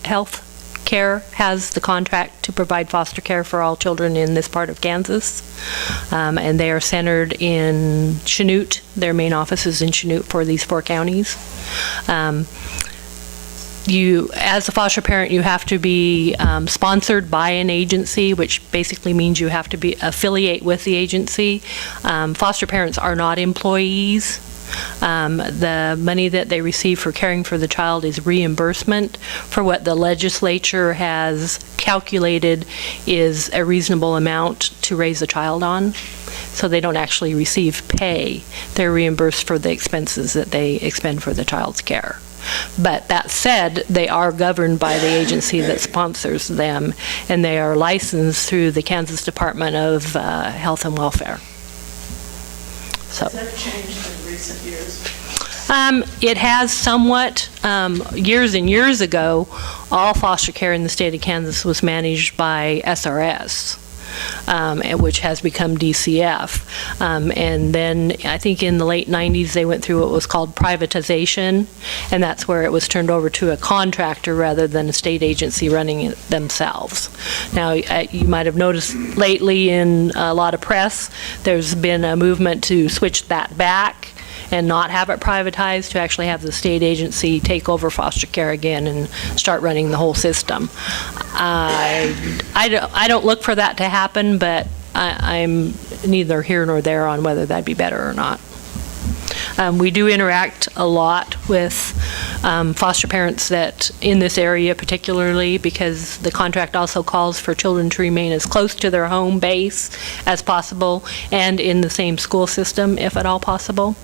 Health Care has the contract to provide foster care for all children in this part of Kansas. And they are centered in Chanute. Their main office is in Chanute for these 4 counties. As a foster parent, you have to be sponsored by an agency, which basically means you have to be affiliate with the agency. Foster parents are not employees. The money that they receive for caring for the child is reimbursement for what the legislature has calculated is a reasonable amount to raise a child on. So they don't actually receive pay. They're reimbursed for the expenses that they expend for the child's care. But that said, they are governed by the agency that sponsors them, and they are licensed through the Kansas Department of Health and Welfare. So. Has that changed in recent years? It has somewhat. Years and years ago, all foster care in the state of Kansas was managed by SRS, which has become DCF. And then I think in the late 90s, they went through what was called privatization, and that's where it was turned over to a contractor rather than a state agency running it themselves. Now, you might have noticed lately in a lot of press, there's been a movement to switch that back and not have it privatized, to actually have the state agency take over foster care again and start running the whole system. I don't look for that to happen, but I'm neither here nor there on whether that'd be better or not. We do interact a lot with foster parents that in this area particularly, because the contract also calls for children to remain as close to their home base as possible and in the same school system if at all possible.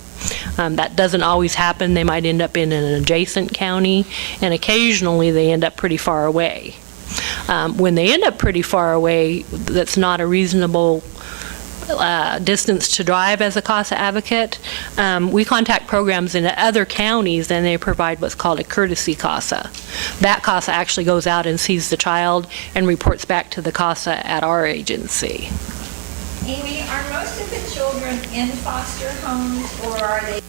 That doesn't always happen. They might end up in an adjacent county, and occasionally they end up pretty far away. When they end up pretty far away, that's not a reasonable distance to drive as a CASA advocate. We contact programs in other counties, and they provide what's called a courtesy CASA. That CASA actually goes out and sees the child and reports back to the CASA at our agency. Amy, are most of the children in foster homes, or are they?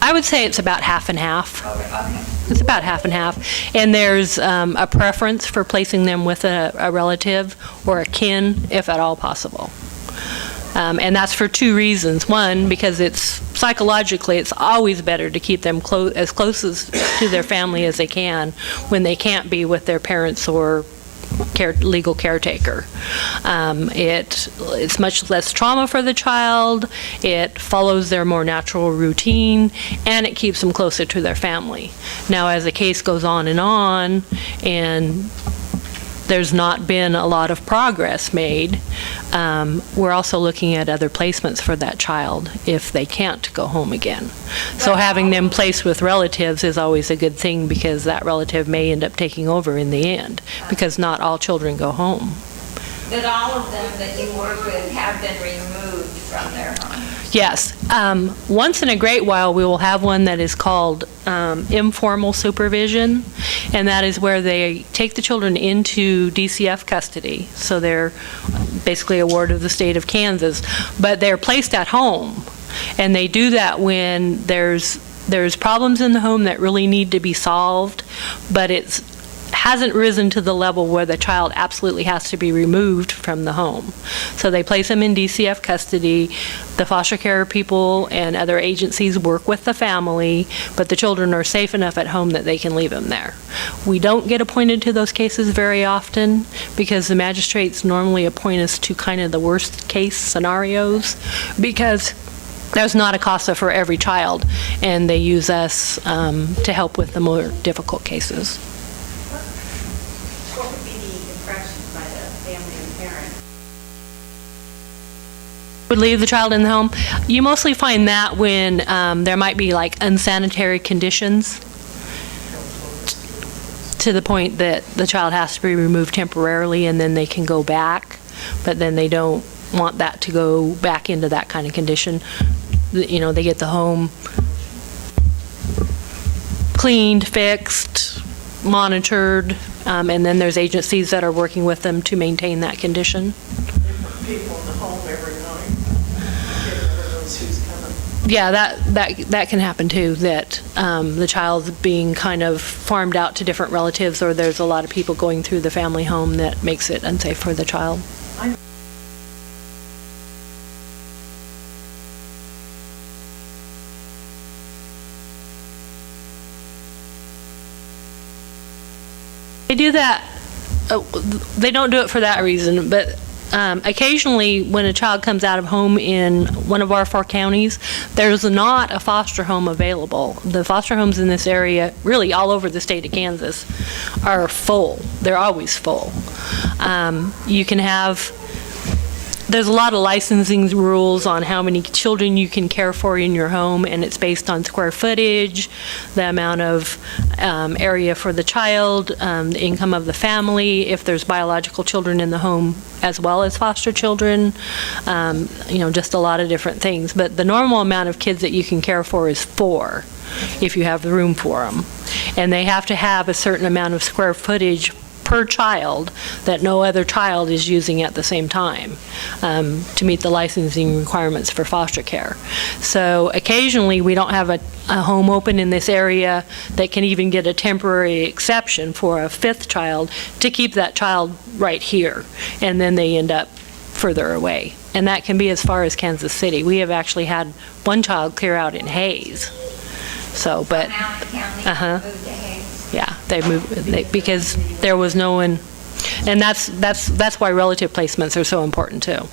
I would say it's about half and half. Okay. It's about half and half. And there's a preference for placing them with a relative or a kin, if at all possible. And that's for two reasons. One, because it's psychologically, it's always better to keep them as close to their family as they can when they can't be with their parents or legal caretaker. It's much less trauma for the child, it follows their more natural routine, and it keeps them closer to their family. Now, as the case goes on, and there's not been a lot of progress made, we're also looking at other placements for that child if they can't go home again. So having them placed with relatives is always a good thing, because that relative may end up taking over in the end, because not all children go home. But all of them that you work with have been removed from their home? Yes. Once in a great while, we will have one that is called informal supervision, and that is where they take the children into DCF custody. So they're basically a ward of the state of Kansas, but they're placed at home. And they do that when there's problems in the home that really need to be solved, but it hasn't risen to the level where the child absolutely has to be removed from the home. So they place them in DCF custody. The foster care people and other agencies work with the family, but the children are safe enough at home that they can leave them there. We don't get appointed to those cases very often, because the magistrates normally appoint us to kind of the worst case scenarios, because there's not a CASA for every child, and they use us to help with the more difficult cases. What would be the impression by the family and parent? Would leave the child in the home. You mostly find that when there might be like unsanitary conditions to the point that the child has to be removed temporarily, and then they can go back, but then they don't want that to go back into that kind of condition. You know, they get the home cleaned, fixed, monitored, and then there's agencies that are working with them to maintain that condition. They put people in the home every night. They never knows who's coming. Yeah, that can happen too, that the child's being kind of farmed out to different relatives, or there's a lot of people going through the family home that makes it unsafe for the child. They do that, they don't do it for that reason, but occasionally when a child comes out of home in one of our 4 counties, there's not a foster home available. The foster homes in this area, really all over the state of Kansas, are full. They're always full. You can have There's a lot of licensing rules on how many children you can care for in your home, and it's based on square footage, the amount of area for the child, the income of the family, if there's biological children in the home as well as foster children, just a lot of different things. But the normal amount of kids that you can care for is 4, if you have the room for them. And they have to have a certain amount of square footage per child that no other child is using at the same time to meet the licensing requirements for foster care. So occasionally we don't have a home open in this area that can even get a temporary exception for a 5th child to keep that child right here, and then they end up further away. And that can be as far as Kansas City. We have actually had one child clear out in Hayes. So, but, Moved to Hayes. yeah, they moved because there was no one, and that's why relative placements are so important too.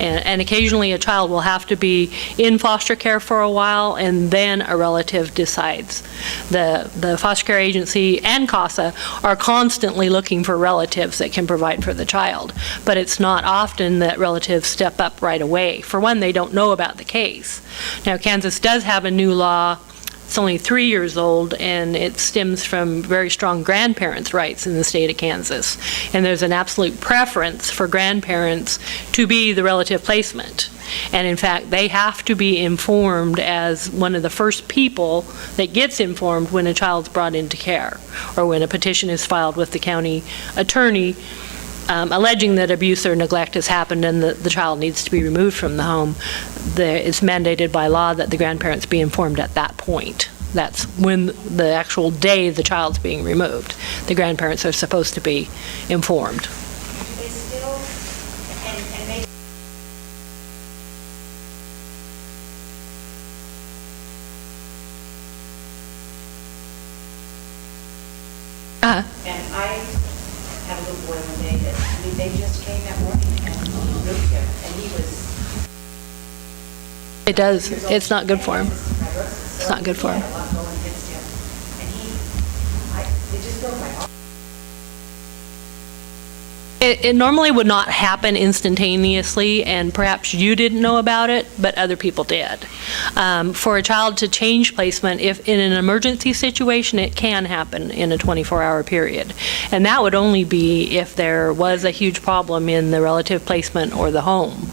And occasionally a child will have to be in foster care for a while, and then a relative decides. The foster care agency and CASA are constantly looking for relatives that can provide for the child, but it's not often that relatives step up right away. For one, they don't know about the case. Now, Kansas does have a new law. It's only 3 years old, and it stems from very strong grandparents' rights in the state of Kansas. And there's an absolute preference for grandparents to be the relative placement. And in fact, they have to be informed as one of the first people that gets informed when a child's brought into care, or when a petition is filed with the county attorney alleging that abuse or neglect has happened and the child needs to be removed from the home. It's mandated by law that the grandparents be informed at that point. That's when the actual day the child's being removed. The grandparents are supposed to be informed. They still, and maybe Uh-huh. And I had a little boy one day that, they just came that morning and moved him, and he was. It does. It's not good for him. It's not good for him. He had a lot going against him, and it just broke my heart. It normally would not happen instantaneously, and perhaps you didn't know about it, but other people did. For a child to change placement, if in an emergency situation, it can happen in a 24-hour period. And that would only be if there was a huge problem in the relative placement or the home,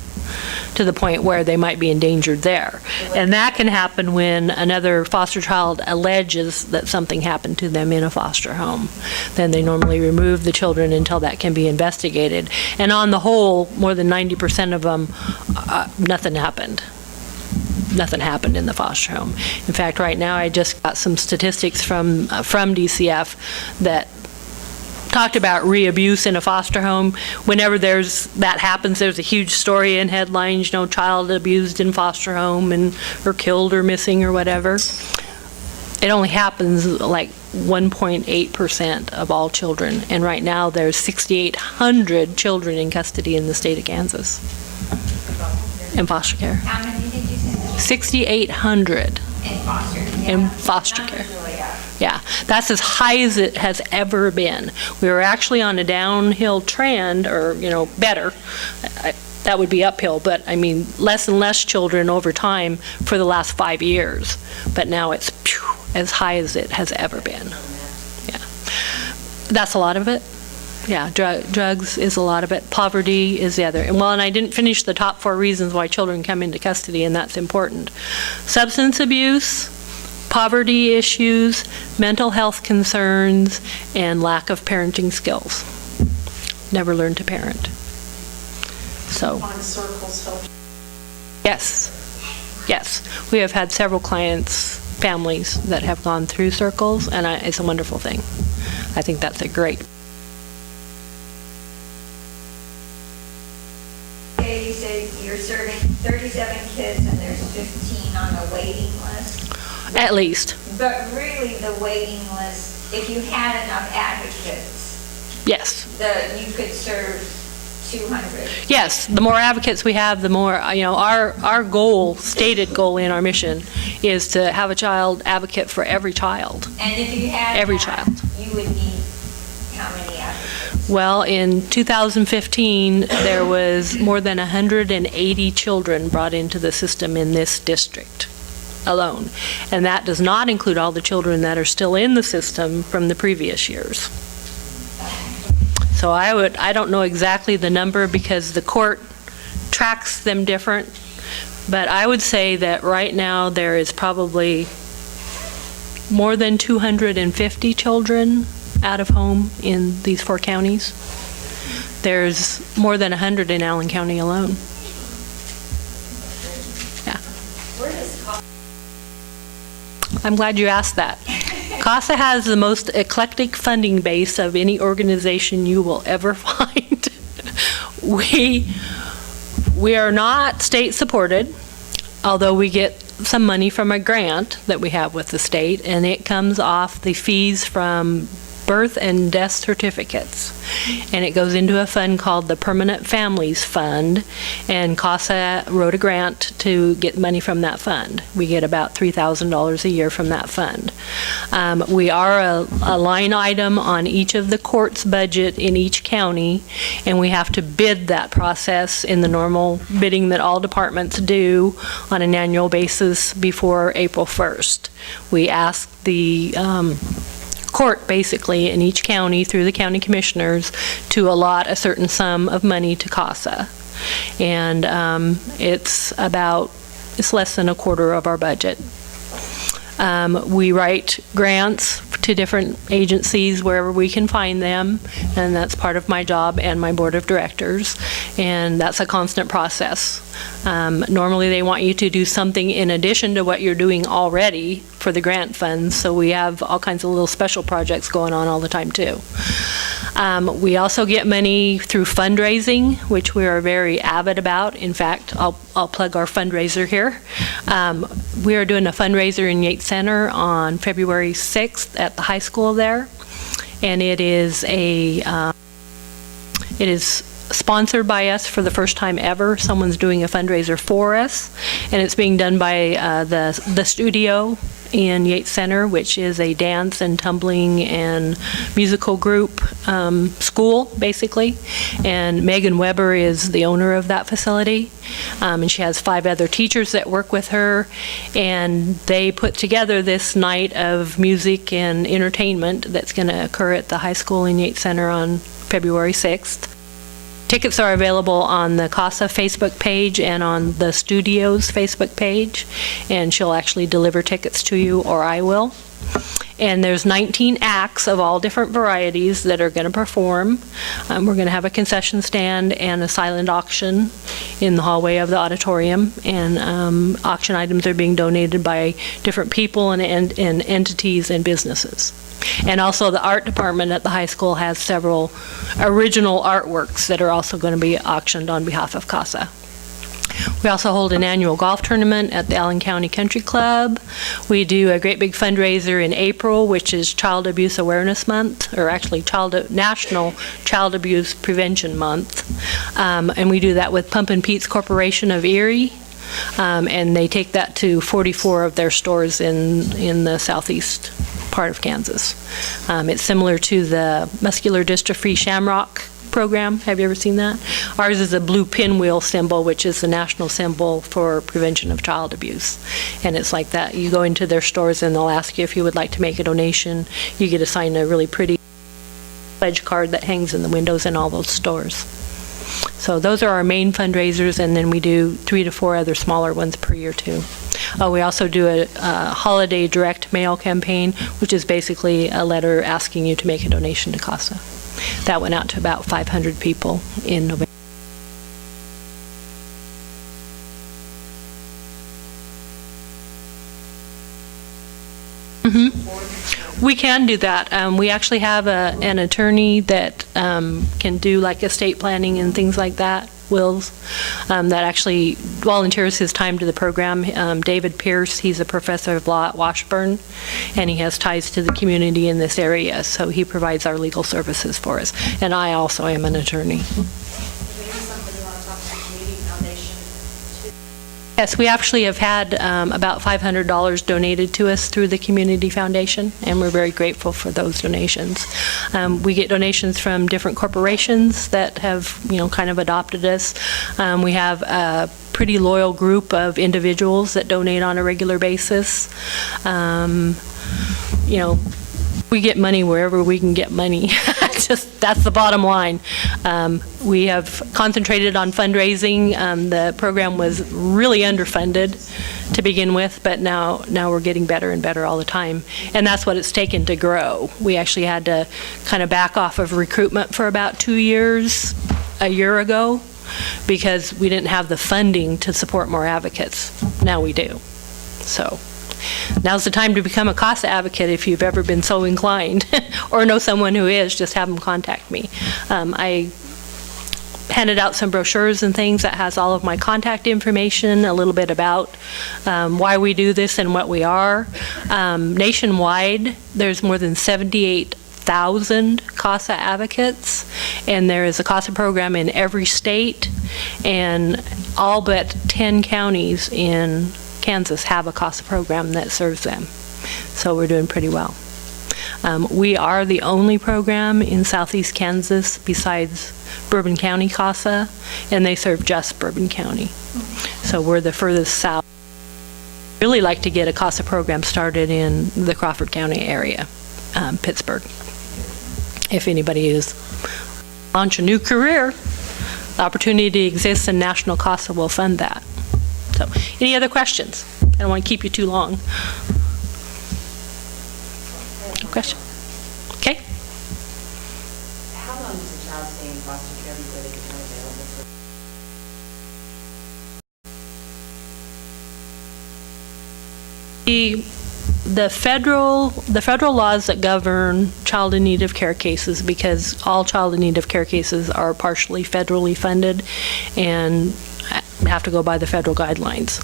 to the point where they might be endangered there. And that can happen when another foster child alleges that something happened to them in a foster home. Then they normally remove the children until that can be investigated. And on the whole, more than 90% of them, nothing happened. Nothing happened in the foster home. In fact, right now I just got some statistics from DCF that talked about re-abuse in a foster home. Whenever that happens, there's a huge story in headlines, child abused in foster home or killed or missing or whatever. It only happens like 1.8% of all children, and right now there's 6,800 children in custody in the state of Kansas in foster care. how many did you say? 6,800 In foster care? in foster care. Numbers really up. Yeah, that's as high as it has ever been. We were actually on a downhill trend, or, better. That would be uphill, but I mean, less and less children over time for the last 5 years. But now it's as high as it has ever been. Yeah. That's a lot of it. Yeah, drugs is a lot of it. Poverty is the other. And I didn't finish the top 4 reasons why children come into custody, and that's important. Substance abuse, poverty issues, mental health concerns, and lack of parenting skills. Never learned to parent. So. Find circles help. Yes. We have had several clients, families that have gone through circles, and it's a wonderful thing. I think that's a great. Okay, you said you're serving 37 kids and there's 15 on the waiting list. At least. But really, the waiting list, if you had enough advocates, Yes. you could serve 200. Yes, the more advocates we have, the more, our goal, stated goal in our mission, is to have a child advocate for every child. And if you had Every that, child. you would need how many advocates? Well, in 2015, there was more than 180 children brought into the system in this district alone. And that does not include all the children that are still in the system from the previous years. So I don't know exactly the number because the court tracks them different, but I would say that right now there is probably more than 250 children out of home in these 4 counties. There's more than 100 in Allen County alone. Yeah. I'm glad you asked that. CASA has the most eclectic funding base of any organization you will ever find. We are not state supported, although we get some money from a grant that we have with the state, and it comes off the fees from birth and death certificates. And it goes into a fund called the Permanent Families Fund, and CASA wrote a grant to get money from that fund. We get about $3,000 a year from that fund. We are a line item on each of the court's budget in each county, and we have to bid that process in the normal bidding that all departments do on an annual basis before April 1st. We ask the court basically in each county through the county commissioners to allot a certain sum of money to CASA. And it's less than a quarter of our budget. We write grants to different agencies wherever we can find them, and that's part of my job and my board of directors, and that's a constant process. Normally they want you to do something in addition to what you're doing already for the grant funds, so we have all kinds of little special projects going on all the time too. We also get money through fundraising, which we are very avid about. In fact, I'll plug our fundraiser here. We are doing a fundraiser in Yates Center on February 6th at the high school there, and it is sponsored by us for the first time ever. Someone's doing a fundraiser for us, and it's being done by the studio in Yates Center, which is a dance and tumbling and musical group school, basically. And Megan Weber is the owner of that facility, and she has 5 other teachers that work with her, and they put together this night of music and entertainment that's going to occur at the high school in Yates Center on February 6th. Tickets are available on the CASA Facebook page and on the studio's Facebook page, and she'll actually deliver tickets to you, or I will. And there's 19 acts of all different varieties that are going to perform. We're going to have a concession stand and a silent auction in the hallway of the auditorium, and auction items are being donated by different people and entities and businesses. And also the art department at the high school has several original artworks that are also going to be auctioned on behalf of CASA. We also hold an annual golf tournament at the Allen County Country Club. We do a great big fundraiser in April, which is Child Abuse Awareness Month, or actually National Child Abuse Prevention Month. And we do that with Pumpin' Pete's Corporation of Erie. And they take that to 44 of their stores in the southeast part of Kansas. It's similar to the Muscular Dystrophy Shamrock program. Have you ever seen that? Ours is a blue pinwheel symbol, which is the national symbol for prevention of child abuse. And it's like that. You go into their stores and they'll ask you if you would like to make a donation. You get to sign a really pretty pledge card that hangs in the windows in all those stores. So those are our main fundraisers, and then we do 3 to 4 other smaller ones per year too. We also do a holiday direct mail campaign, which is basically a letter asking you to make a donation to CASA. That went out to about 500 people in November. We can do that. We actually have an attorney that can do like estate planning and things like that, wills, that actually volunteers his time to the program. David Pierce, he's a professor of law at Washburn, and he has ties to the community in this area, so he provides our legal services for us. And I also am an attorney. Yes, we actually have had about $500 donated to us through the Community Foundation, and we're very grateful for those donations. We get donations from different corporations that have, kind of adopted us. We have a pretty loyal group of individuals that donate on a regular basis. We get money wherever we can get money. That's the bottom line. We have concentrated on fundraising. The program was really underfunded to begin with, but now we're getting better and better all the time. And that's what it's taken to grow. We actually had to kind of back off of recruitment for about 2 years, a year ago, because we didn't have the funding to support more advocates. Now we do. So now's the time to become a CASA advocate if you've ever been so inclined, or know someone who is, just have them contact me. I handed out some brochures and things that has all of my contact information, a little bit about why we do this and what we are. Nationwide, there's more than 78,000 CASA advocates, and there is a CASA program in every state, and all but 10 counties in Kansas have a CASA program that serves them. So we're doing pretty well. We are the only program in southeast Kansas besides Bourbon County CASA, and they serve just Bourbon County. So we're the furthest south. Really like to get a CASA program started in the Crawford County area, Pittsburgh. If anybody is launch a new career, the opportunity exists and National CASA will fund that. So, any other questions? I don't want to keep you too long. No question? Okay. How long does a child stay in foster care before they become available for? The federal laws that govern child in need of care cases, because all child in need of care cases are partially federally funded and have to go by the federal guidelines,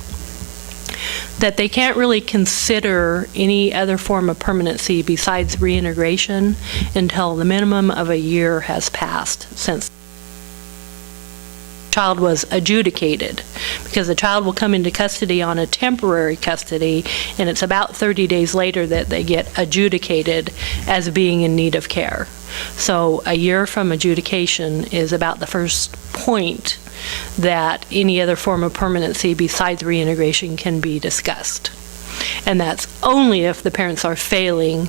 that they can't really consider any other form of permanency besides reintegration until the minimum of a year has passed since the child was adjudicated, because the child will come into custody on a temporary custody, and it's about 30 days later that they get adjudicated as being in need of care. So a year from adjudication is about the first point that any other form of permanency besides reintegration can be discussed. And that's only if the parents are failing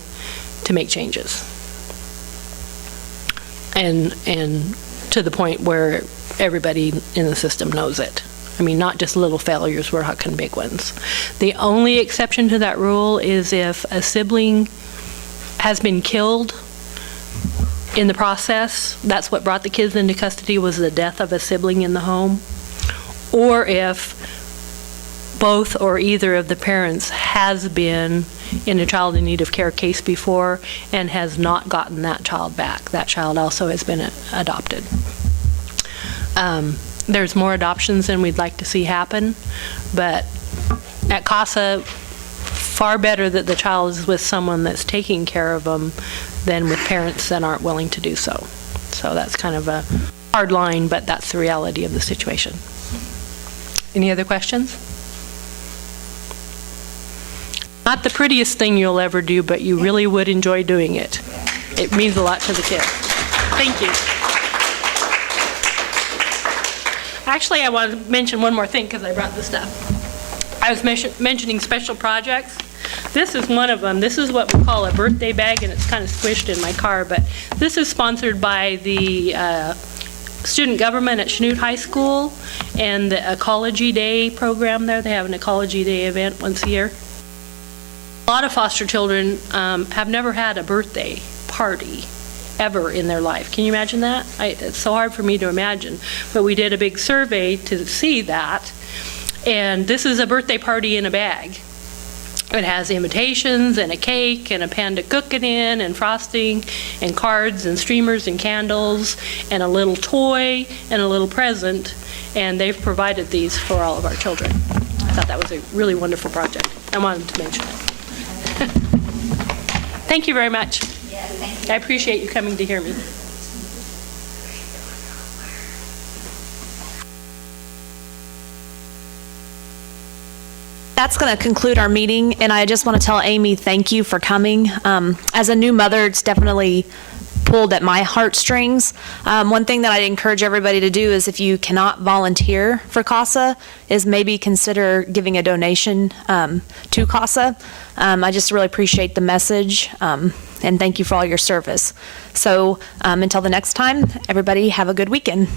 to make changes. And to the point where everybody in the system knows it. I mean, not just little failures, we're talking big ones. The only exception to that rule is if a sibling has been killed in the process. That's what brought the kids into custody, was the death of a sibling in the home, or if both or either of the parents has been in a child in need of care case before and has not gotten that child back. That child also has been adopted. There's more adoptions than we'd like to see happen, but at CASA, far better that the child is with someone that's taking care of them than with parents that aren't willing to do so. So that's kind of a hard line, but that's the reality of the situation. Any other questions? Not the prettiest thing you'll ever do, but you really would enjoy doing it. It means a lot to the kids. Thank you. Actually, I want to mention one more thing because I brought this stuff. I was mentioning special projects. This is one of them. This is what we call a birthday bag, and it's kind of squished in my car, but this is sponsored by the student government at Chanute High School and the Ecology Day program there. They have an Ecology Day event once a year. A lot of foster children have never had a birthday party ever in their life. Can you imagine that? It's so hard for me to imagine. But we did a big survey to see that, and this is a birthday party in a bag. It has invitations and a cake and a pan to cook it in and frosting and cards and streamers and candles and a little toy and a little present, and they've provided these for all of our children. I thought that was a really wonderful project. I wanted to mention it. Thank you very much. I appreciate you coming to hear me. That's going to conclude our meeting, and I just want to tell Amy thank you for coming. As a new mother, it's definitely pulled at my heartstrings. One thing that I'd encourage everybody to do is if you cannot volunteer for CASA, is maybe consider giving a donation to CASA. I just really appreciate the message, and thank you for all your service. So until the next time, everybody have a good weekend.